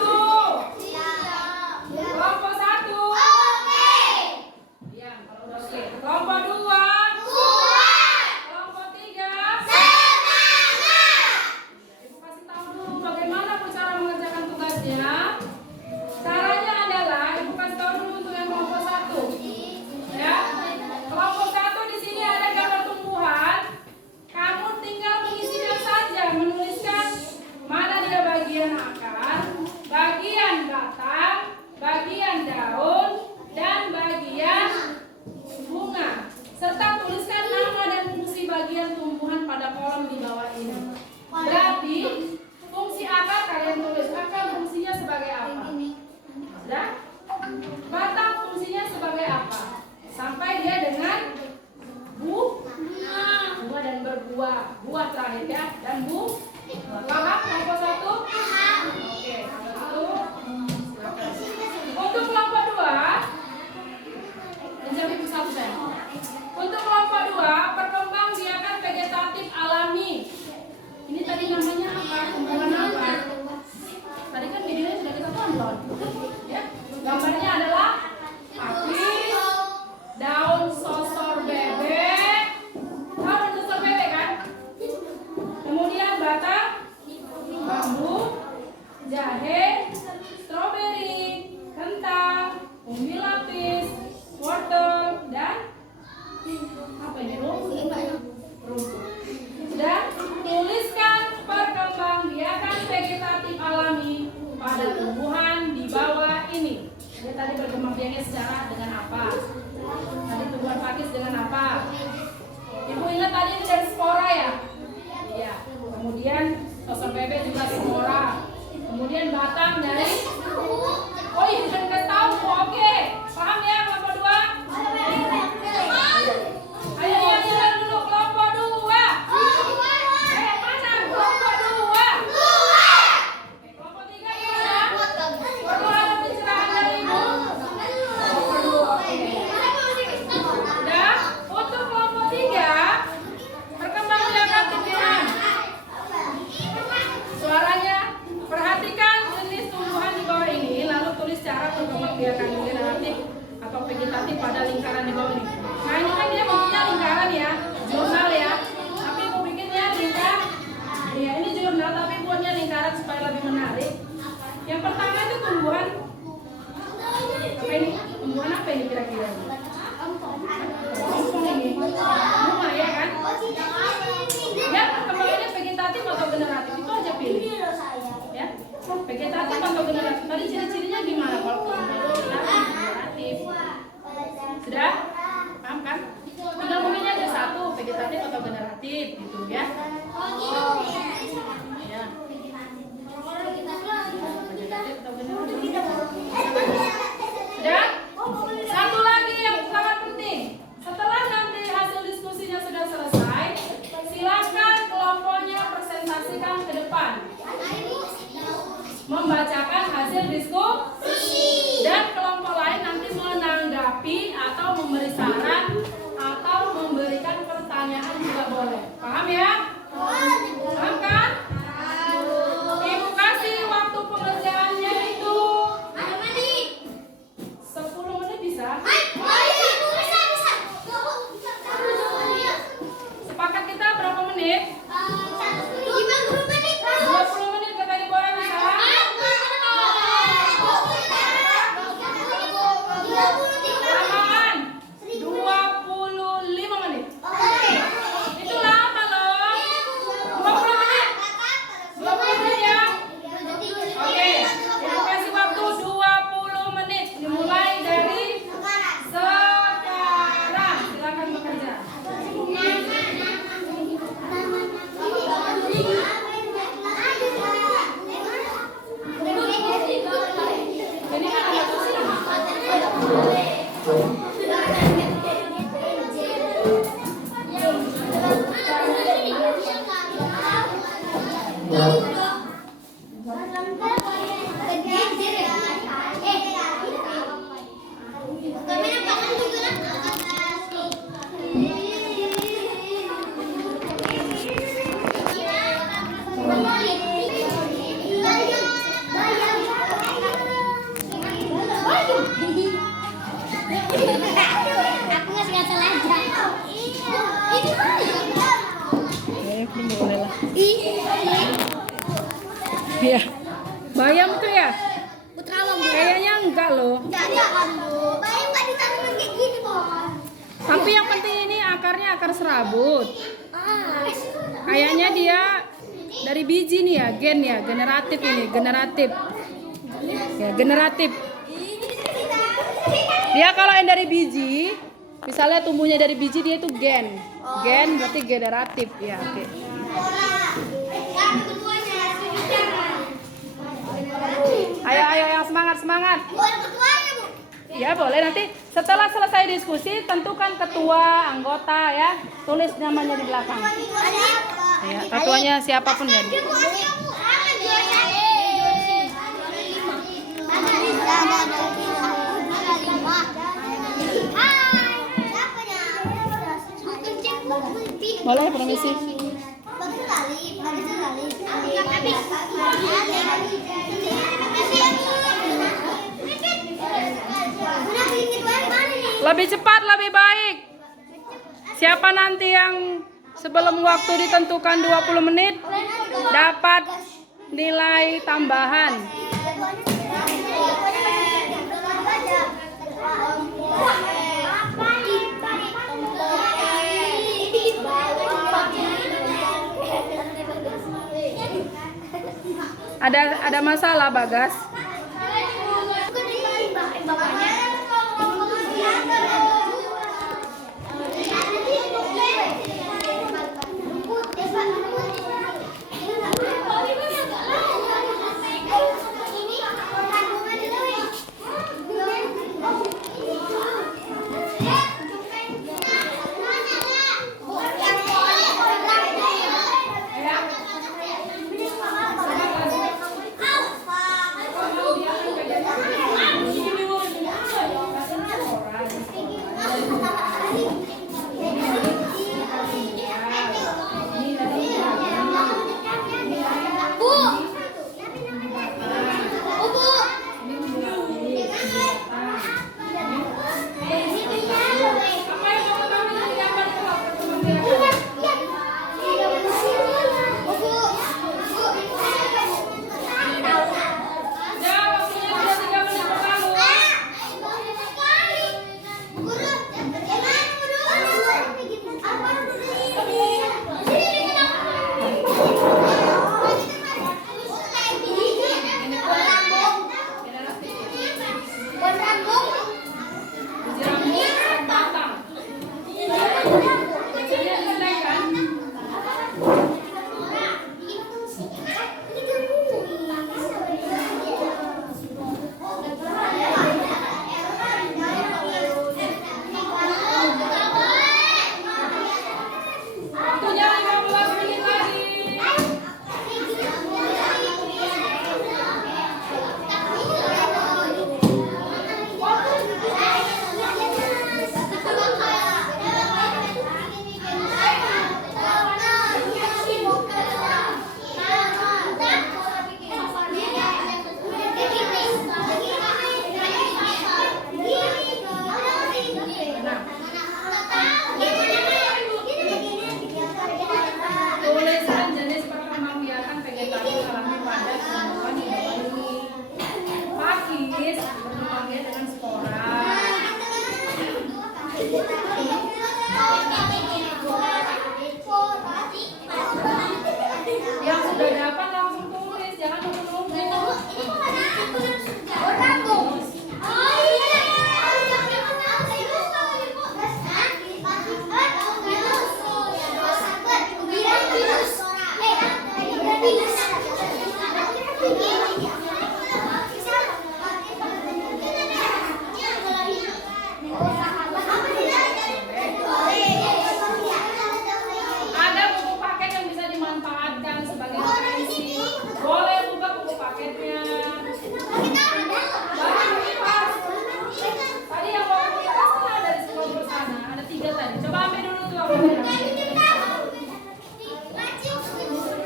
Kelompok 1. Diam, kalau udah oke. Kelompok 2. Kelompok 3. Ibu kasih tahu dulu bagaimana cara mengerjakan tugasnya. Caranya adalah Ibu kasih tahu dulu untuk yang kelompok 1. Ya. Kelompok 1 di sini ada gambar tumbuhan. Kamu tinggal mengisinya saja, menuliskan mana dia bagian akar, bagian batang, bagian daun, dan bagian bunga. Serta tuliskan nama dan fungsi bagian tumbuhan pada kolom di bawah ini. Berarti fungsi akar kalian tulis. Akar fungsinya sebagai apa? Sudah? Batang fungsinya sebagai apa? Sampai dia dengan bunga dan berbuah. Buah terakhir ya. Dan paham kelompok 1? Oke, kalau itu silakan. Untuk kelompok 2, menjawab Ibu 1 saya. Untuk kelompok 2, perkembangbiakan vegetatif alami. Ini tadi namanya apa? Tumbuhan apa? Tadi kan videonya sudah kita tonton. Ya. Gambarnya adalah apis, daun sosor bebek. Tahu daun sosor bebek kan? Kemudian batang bambu, jahe, stroberi, kentang, umbi lapis, wortel, dan apa ini? Rumput. Dan tuliskan perkembangbiakan vegetatif alami pada tumbuhan di bawah ini. Dia tadi berkembangbiaknya secara dengan apa? Tadi tumbuhan pakis dengan apa? Ibu ingat tadi ini dari spora ya? Iya. Kemudian sosor bebek juga spora. Kemudian batang dari. Oh iya, kan kasih tahu. Oke, paham ya kelompok 2? Ayo jalan dulu kelompok 2. Mana kelompok 2? Kelompok 3 gimana? Perlu ada pencerahan dari Ibu? Perlu, oke. Udah? Untuk kelompok 3, perkembangbiakan tumbuhan. Suaranya, perhatikan jenis tumbuhan di Aku ngasih ngasal aja. Ini Boleh lah. Iya. Iya. Bayam tuh ya? Putra Wong. Kayaknya enggak loh. Enggak ada kan, Bu. Bayang enggak ditanamin kayak gini, Bos. Tapi yang penting ini akarnya akar serabut. Ah. Kayaknya dia dari biji nih ya, gen ya, generatif ini, generatif. Ya, generatif. Dia kalau yang dari biji, misalnya tumbuhnya dari biji dia itu gen. Gen berarti generatif. Ya, oke. Ayo yang semangat. Buat ketuanya, Bu. Ya boleh, nanti setelah selesai diskusi tentukan ketua, anggota ya, tulis namanya di belakang. Ya, ketuanya siapapun ya. Boleh, permisi. Lebih cepat, lebih baik. Siapa nanti yang sebelum waktu ditentukan 20 menit dapat nilai tambahan. Ada masalah, Bagas?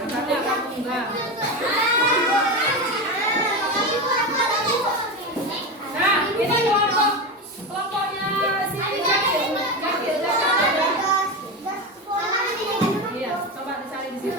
Angkatnya kamu enggak. Nah, ini kelompoknya Siti Jakil. Jakil, Jakil. Iya, coba dicari di situ.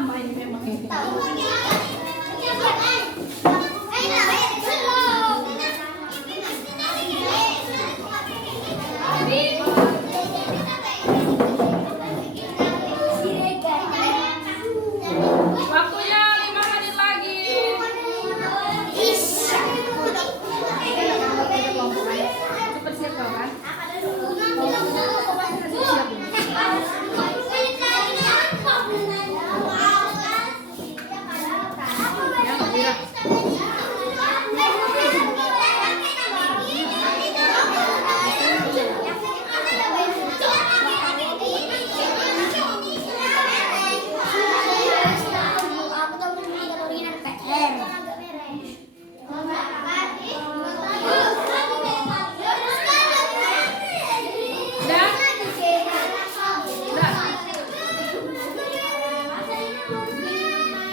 lama ini memang ini. Waktunya 5 menit lagi. Cepet siap kau kan? Ya, Mira.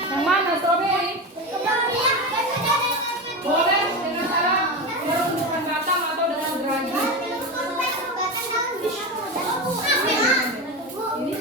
Yang mana strawberry? Boleh dengan cara meruntuhkan batang atau dengan geragi. Ini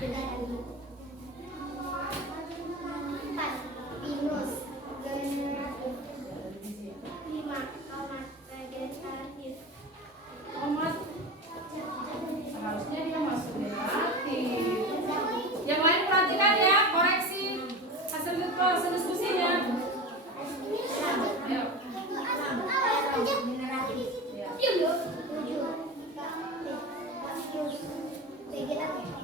Empat, pinus. Generatif. 5, amat vegetatif. Tomat. Harusnya dia masuk generatif. Yang lain perhatikan ya, koreksi hasil diskusinya. Ayo. Ya. Vegetatif.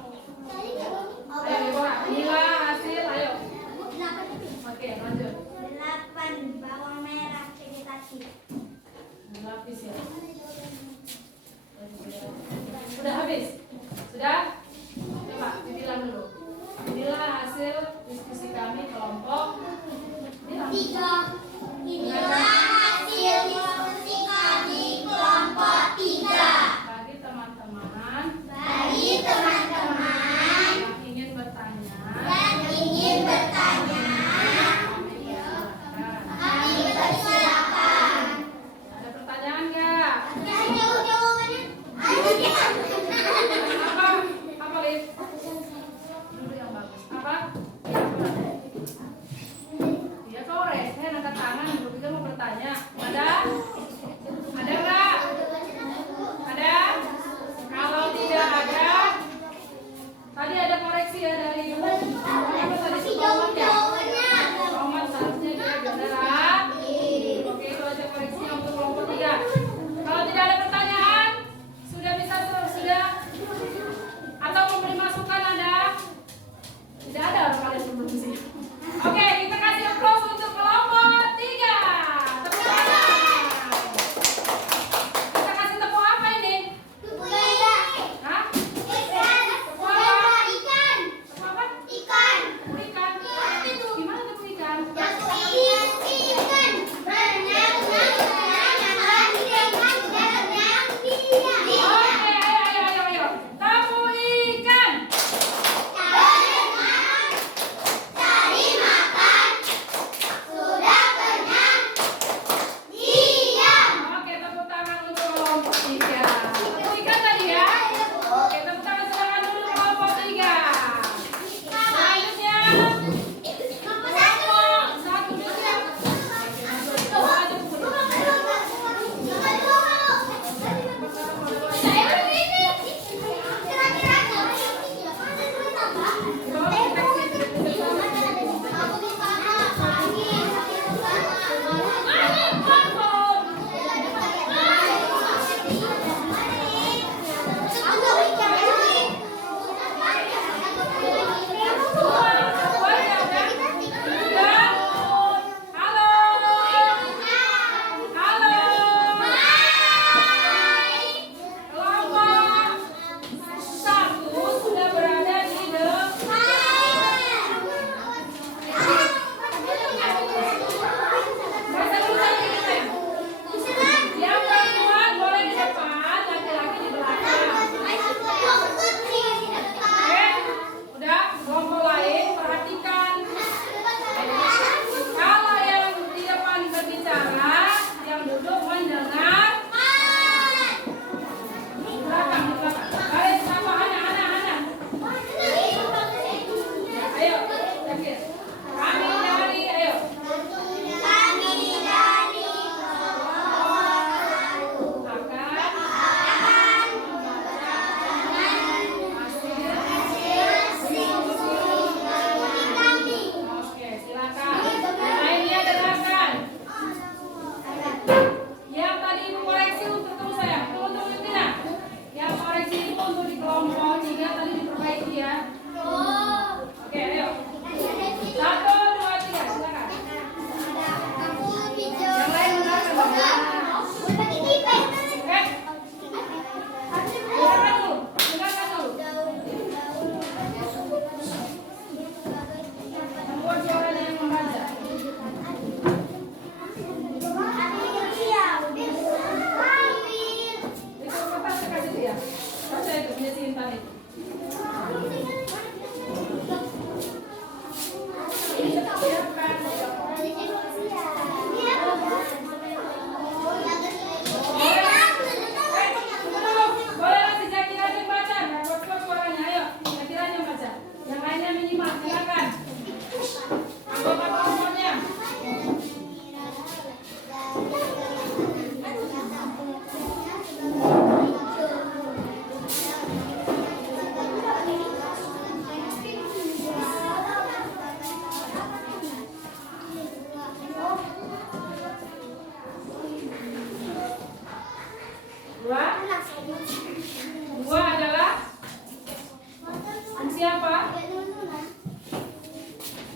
siapa?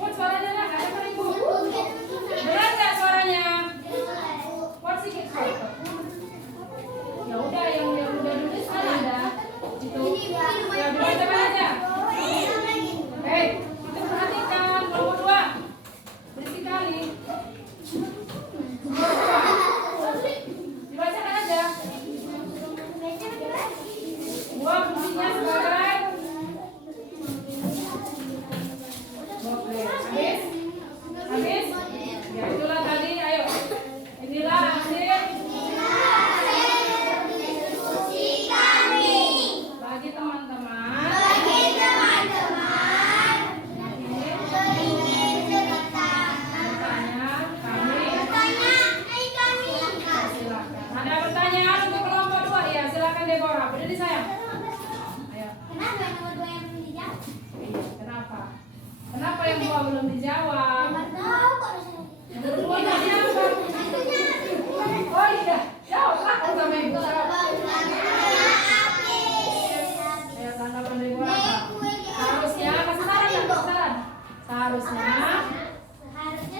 What suaranya lah? Ada apa ibu? Berat nggak suaranya? What sih kita? Ya udah yang udah nulis kan ada. Itu. Ya dibacakan aja. Hei, itu perhatikan nomor 2. Berisik kali. Dibacakan aja. Buah fungsinya sebagai. Oke, habis? Ya itulah tadi, ayo. Inilah hasil bagi teman-teman. Ada pertanyaan untuk kelompok 2? Ya, silakan Deborah. Berdiri sayang. Ayo. Kenapa? Kenapa yang 2 belum dijawab? Yang kedua siapa? Oh iya, jawablah sama ibu. Ayo tanggapan Deborah apa? Harusnya, kasih saran ya, kasih saran. Seharusnya.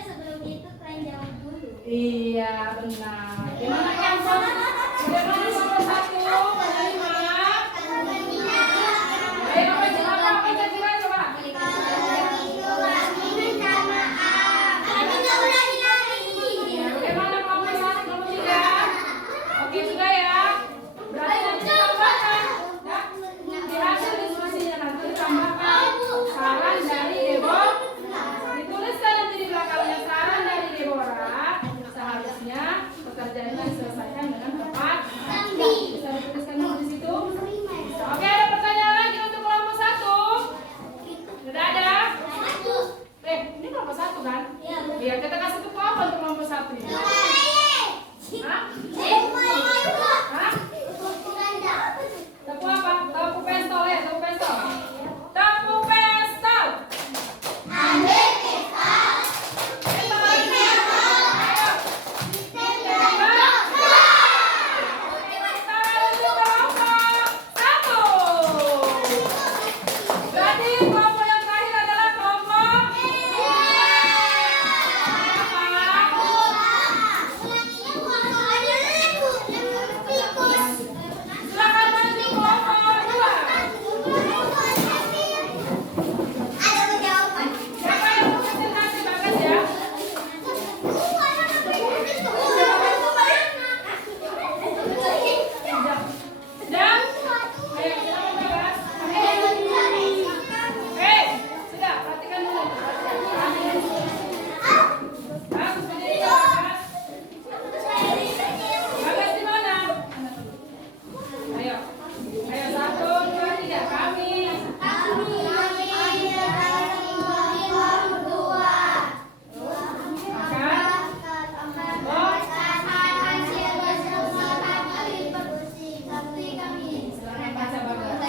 Sebelum itu kalian jawab dulu. Iya benar. Gimana yang sama? Bagaimana nomor 1? Ayo apa coba? Coba. Ya, bagaimana nomor 1, nomor 3? Oke juga ya. Berarti nanti ditambahkan. Ya. Di hasil diskusinya nanti ditambahkan saran dari Deborah. Dituliskan nanti di belakangnya saran dari Deborah. Seharusnya pekerjaan ini diselesaikan dengan tepat. Bisa dituliskan di situ. Oke, ada pertanyaan lagi untuk kelompok 1? Sudah ada? Ini kelompok 1 kan? Iya, kita kasih tepuk apa untuk kelompok 1 ini? Hah? Hah? Tepuk apa? Tepuk pistol ya, tepuk pistol. Tepuk pistol. Jadi kelompok yang terakhir adalah kelompok silakan maju kelompok 2. Siapa yang mau presentasi bagas ya? Sudah? Ayo silakan bagas. Sudah, perhatikan dulu. Bagus berdiri bagas. Bagas di mana? Ayo. Ayo 1, 2, 3 kami. Silakan baca bagas.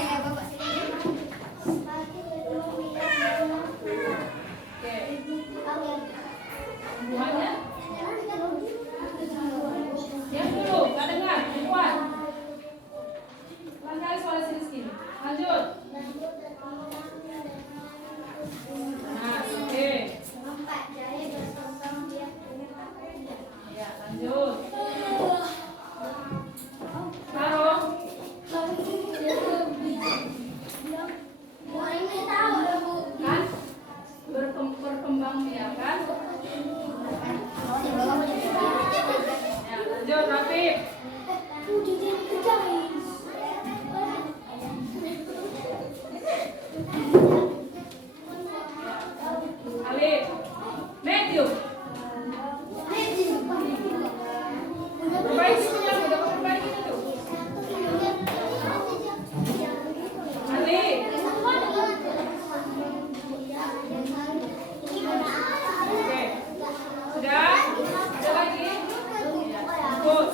Oke. Hubungannya? Diam dulu, nggak dengar, kuat. Pelan kali suara si Rizky. Lanjut. Nah, oke. Ya, lanjut. Taruh. Kan? Berkembang biakan. Ya, lanjut, Rafif. Alif. Matthew. Perbaiki punya, udah perbaiki itu. Alif. Oke. Sudah? Ada lagi? Bagus.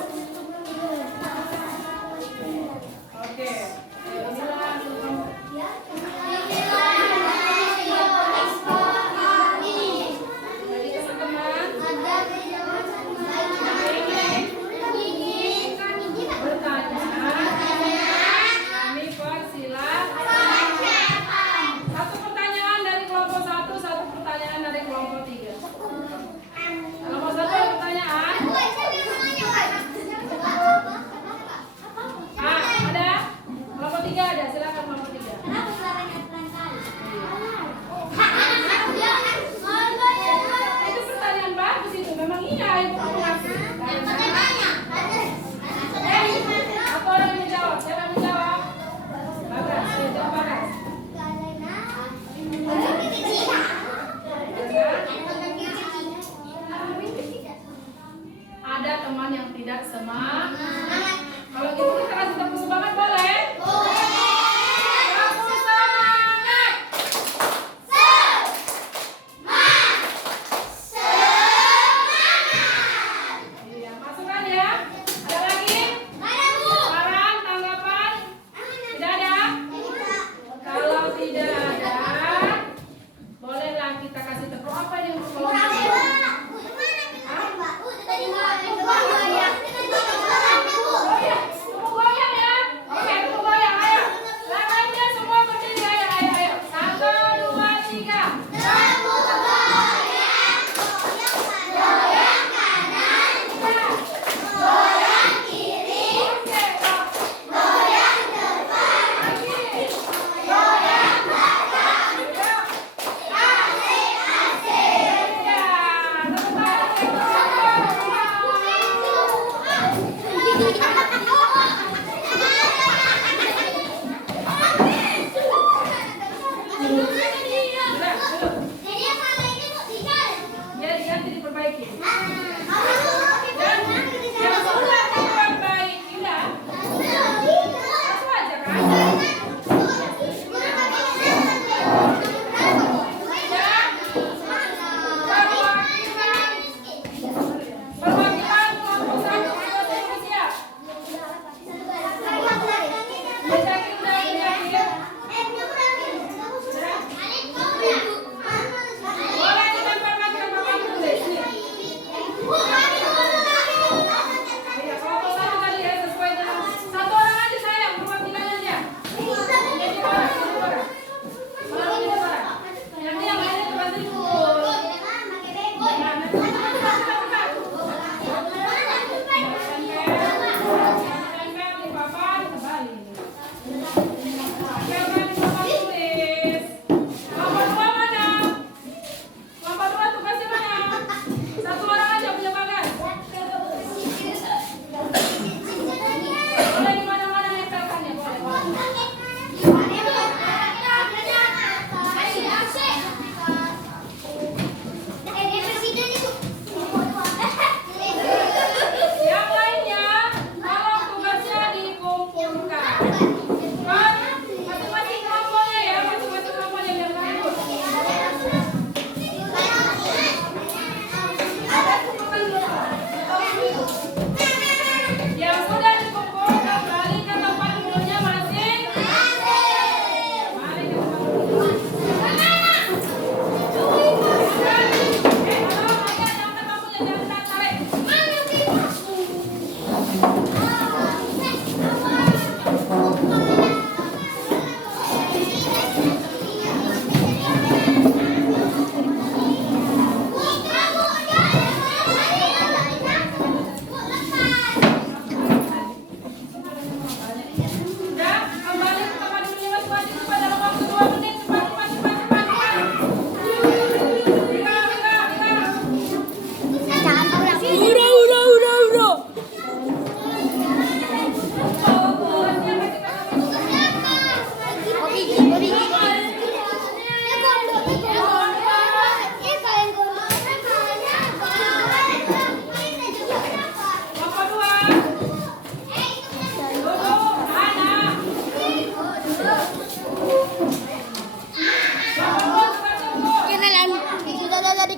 Oke. Inilah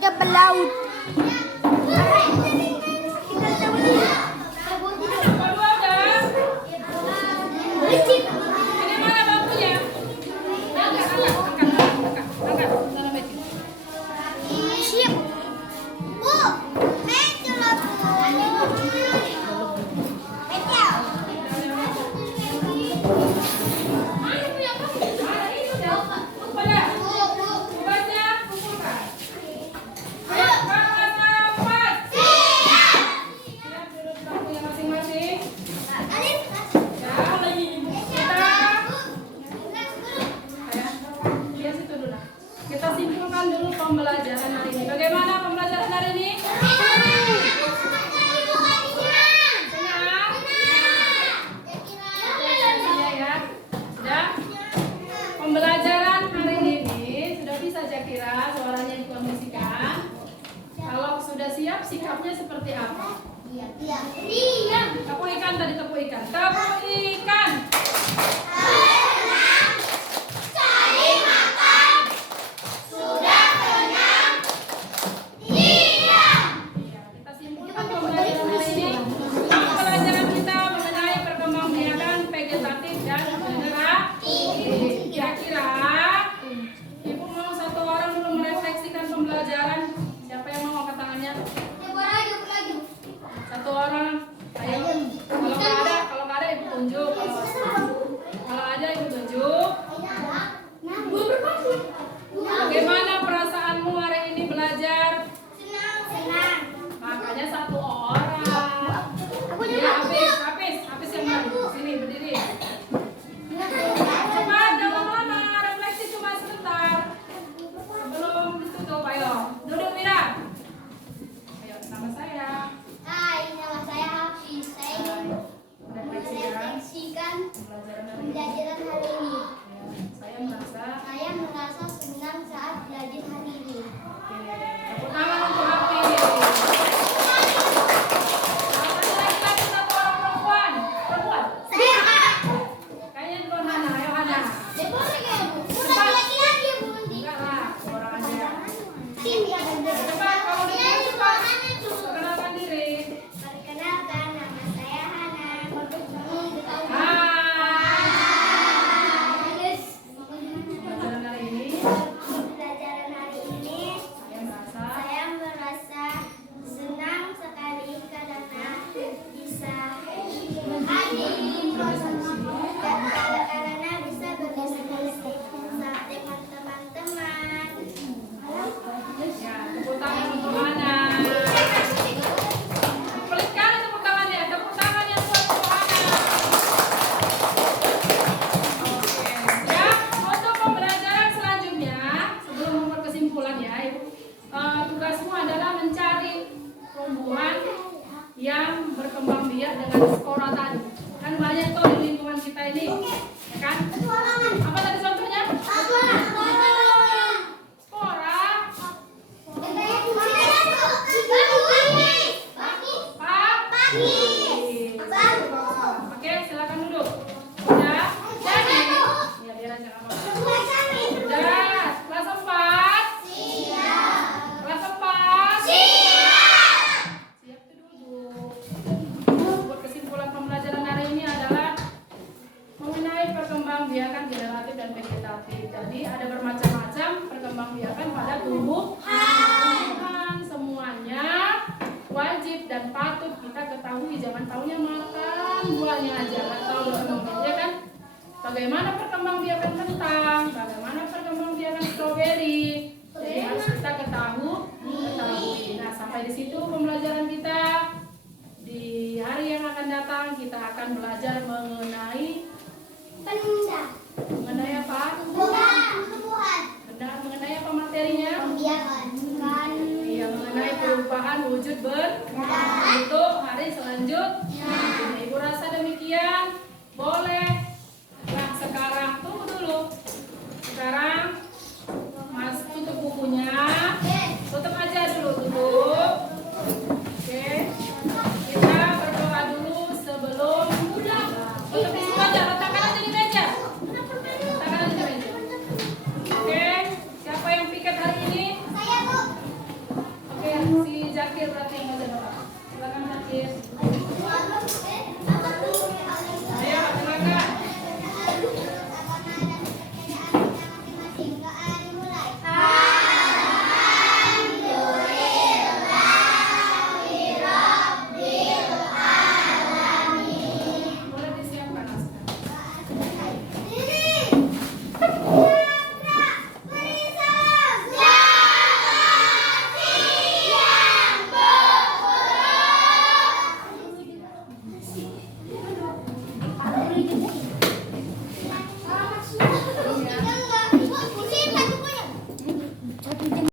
ke pelaut. Kedua udah. Ini mana bangkunya? Angkat. Sana Meti. Siap. Bu, meja lah Bu. Meja. Kita simpulkan dulu pembelajaran hari ini. Bagaimana pembelajaran hari ini? Senang? Ya. Sudah? Pembelajaran hari ini sudah bisa saya kira suaranya dikondisikan. Kalau sudah siap, sikapnya seperti apa? Iya. Tepuk ikan tadi, tepuk ikan. Tepuk ikan. Kita simpulkan pembelajaran hari ini. Pembelajaran kita mengenai perkembangbiakan vegetatif dan regeneratif. Kira-kira Ibu mau satu orang dulu merefleksikan pembelajaran. Siapa yang mau angkat tangannya? Satu orang. Ayo. Kalau nggak ada Ibu tunjuk. Kalau ada Ibu tunjuk. Bagaimana perasaanmu hari ini belajar? Makanya satu orang. Ya, habis yang baru. Sini berdiri. Cepat, jangan lama. Refleksi cuma sebentar. Sebelum ditutup, ayo. Duduk, Mira. Ayo, nama saya. Hai, nama saya Hafiz. Saya Refleksikan merefleksikan pembelajaran hari ini. pembelajaran hari ini. Saya merasa Saya merasa senang saat belajar hari ini. tepuk tangan untuk Hafiz. Satu laki-laki, satu orang perempuan. Perempuan. Saya Kayaknya itu Hana. Ayo Hana. boleh nggak Bu? Bukan laki-laki Bu nanti. Enggak lah, orang aja. Sini. Cepat, kalau udah cepat. Perkenalkan diri. Perkenalkan, nama saya Hana. Hai. Terus, Pembelajaran hari ini pembelajaran hari ini saya merasa saya merasa senang sekali karena bisa hadir karena bisa berdiskusi sama teman-teman. ya tepuk tangan untuk Hana. Pelikkan tepuk tangannya, tepuk tangan yang buat untuk Hana. Oke, ya untuk pembelajaran selanjutnya sebelum membuat kesimpulan ya Ibu, tugasmu adalah mencari tumbuhan yang berkembang biak dengan spora tadi. Kan banyak tuh di lingkungan kita ini, ya kan? Apa tadi contohnya? Spora. Oke, silakan duduk. Udah? Jadi, ya biar aja kamu. Udah, kelas 4. Kelas 4. Siap duduk. Buat kesimpulan pembelajaran hari ini adalah mengenai perkembangbiakan generatif dan vegetatif. Jadi ada bermacam-macam perkembangbiakan pada tumbuhan. Semuanya wajib dan patut kita ketahui. Jangan taunya makan buahnya aja, nggak tahu berkembangbiak kan? Bagaimana perkembangbiakan kentang? Bagaimana perkembangbiakan stroberi? Jadi harus kita ketahui. Nah, sampai di situ pembelajaran kita. Di hari yang akan datang kita akan belajar mengenai apa? Mengenai apa materinya? Iya, mengenai perubahan wujud bentuk.